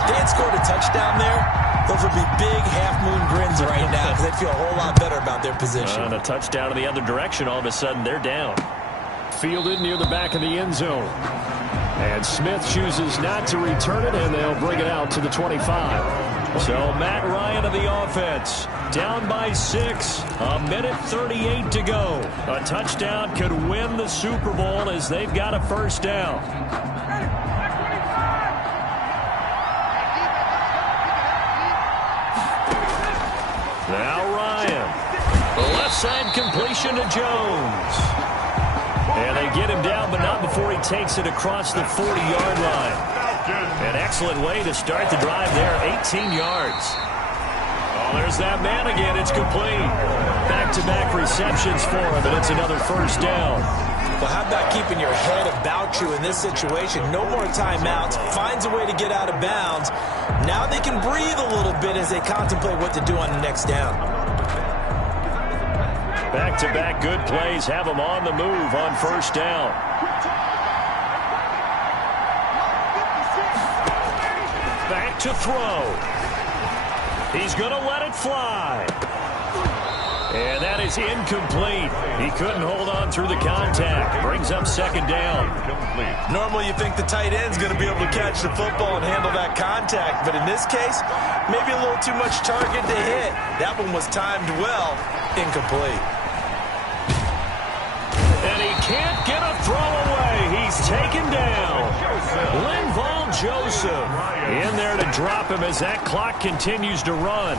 If they had scored a touchdown there, those would be big half-moon grins right now because they'd feel a whole lot better about their position. And a touchdown in the other direction, all of a sudden they're down. Fielded near the back of the end zone. And Smith chooses not to return it, and they'll bring it out to the 25. So Matt Ryan of the offense, down by 6, a minute 38 to go. A touchdown could win the Super Bowl as they've got a first down. Now Ryan, left side completion to Jones. And they get him down, but not before he takes it across the 40-yard line. An excellent way to start the drive there, 18 yards. Oh, there's that man again. It's complete. Back-to-back receptions for him, and it's another first down. Well, how about keeping your head about you in this situation? No more timeouts. Finds a way to get out of bounds. Now they can breathe a little bit as they contemplate what to do on the next down. Back-to-back good plays have him on the move on first down. Back to throw. He's going to let it fly. And that is incomplete. He couldn't hold on through the contact. Brings up second down. Normally you think the tight end's going to be able to catch the football and handle that contact. But in this case, maybe a little too much target to hit. That one was timed well. Incomplete. And he can't get a throw away. He's taken down. Linval Joseph in there to drop him as that clock continues to run.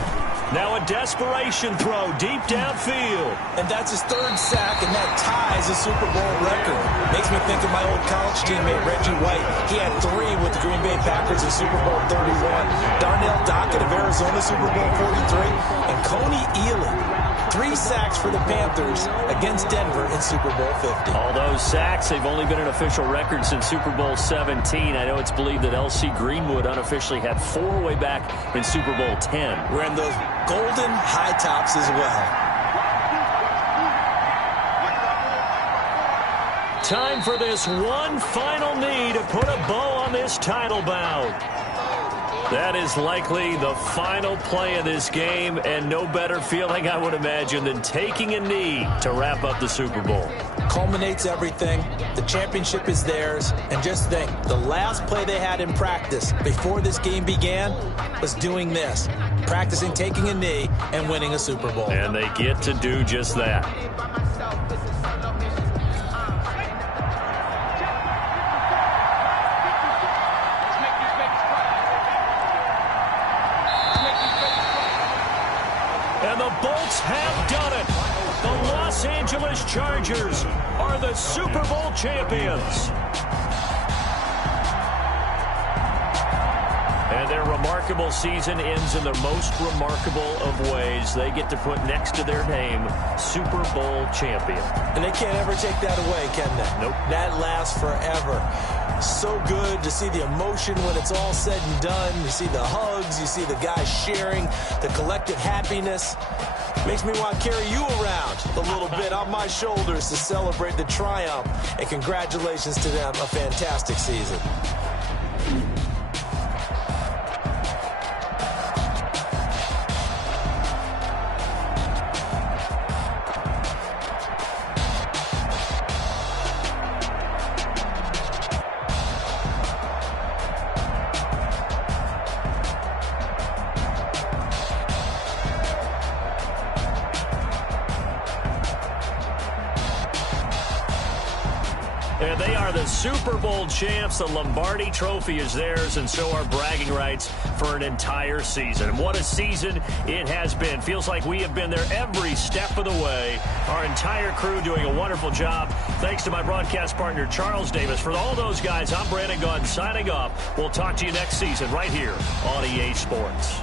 Now a desperation throw deep downfield. And that's his third sack, and that ties a Super Bowl record. Makes me think of my old college teammate, Reggie White. He had 3 with the Green Bay Packers in Super Bowl 31. Darnell Dockett of Arizona, Super Bowl 43. And Coney Ealy, 3 sacks for the Panthers against Denver in Super Bowl 50. All those sacks, they've only been an official record since Super Bowl 17. I know it's believed that L.C. Greenwood unofficially had 4 way back in Super Bowl 10. We're in those golden high tops as well. Time for this one final knee to put a bow on this title bout. That is likely the final play of this game, and no better feeling, I would imagine, than taking a knee to wrap up the Super Bowl. Culminates everything. The championship is theirs. And just think, the last play they had in practice before this game began was doing this. Practicing taking a knee and winning a Super Bowl. And they get to do just that. And the Bolts have done it. The Los Angeles Chargers are the Super Bowl champions. And their remarkable season ends in the most remarkable of ways. They get to put next to their name, Super Bowl champion. And they can't ever take that away, can they? Nope. That lasts forever. So good to see the emotion when it's all said and done. You see the hugs, you see the guys sharing, the collective happiness. Makes me want to carry you around a little bit on my shoulders to celebrate the triumph. And congratulations to them, a fantastic season. And they are the Super Bowl champs. The Lombardi Trophy is theirs, and so are bragging rights for an entire season. And what a season it has been. Feels like we have been there every step of the way. Our entire crew doing a wonderful job. Thanks to my broadcast partner, Charles Davis. For all those guys, I'm Brandon Gaudin signing off. We'll talk to you next season right here on EA Sports.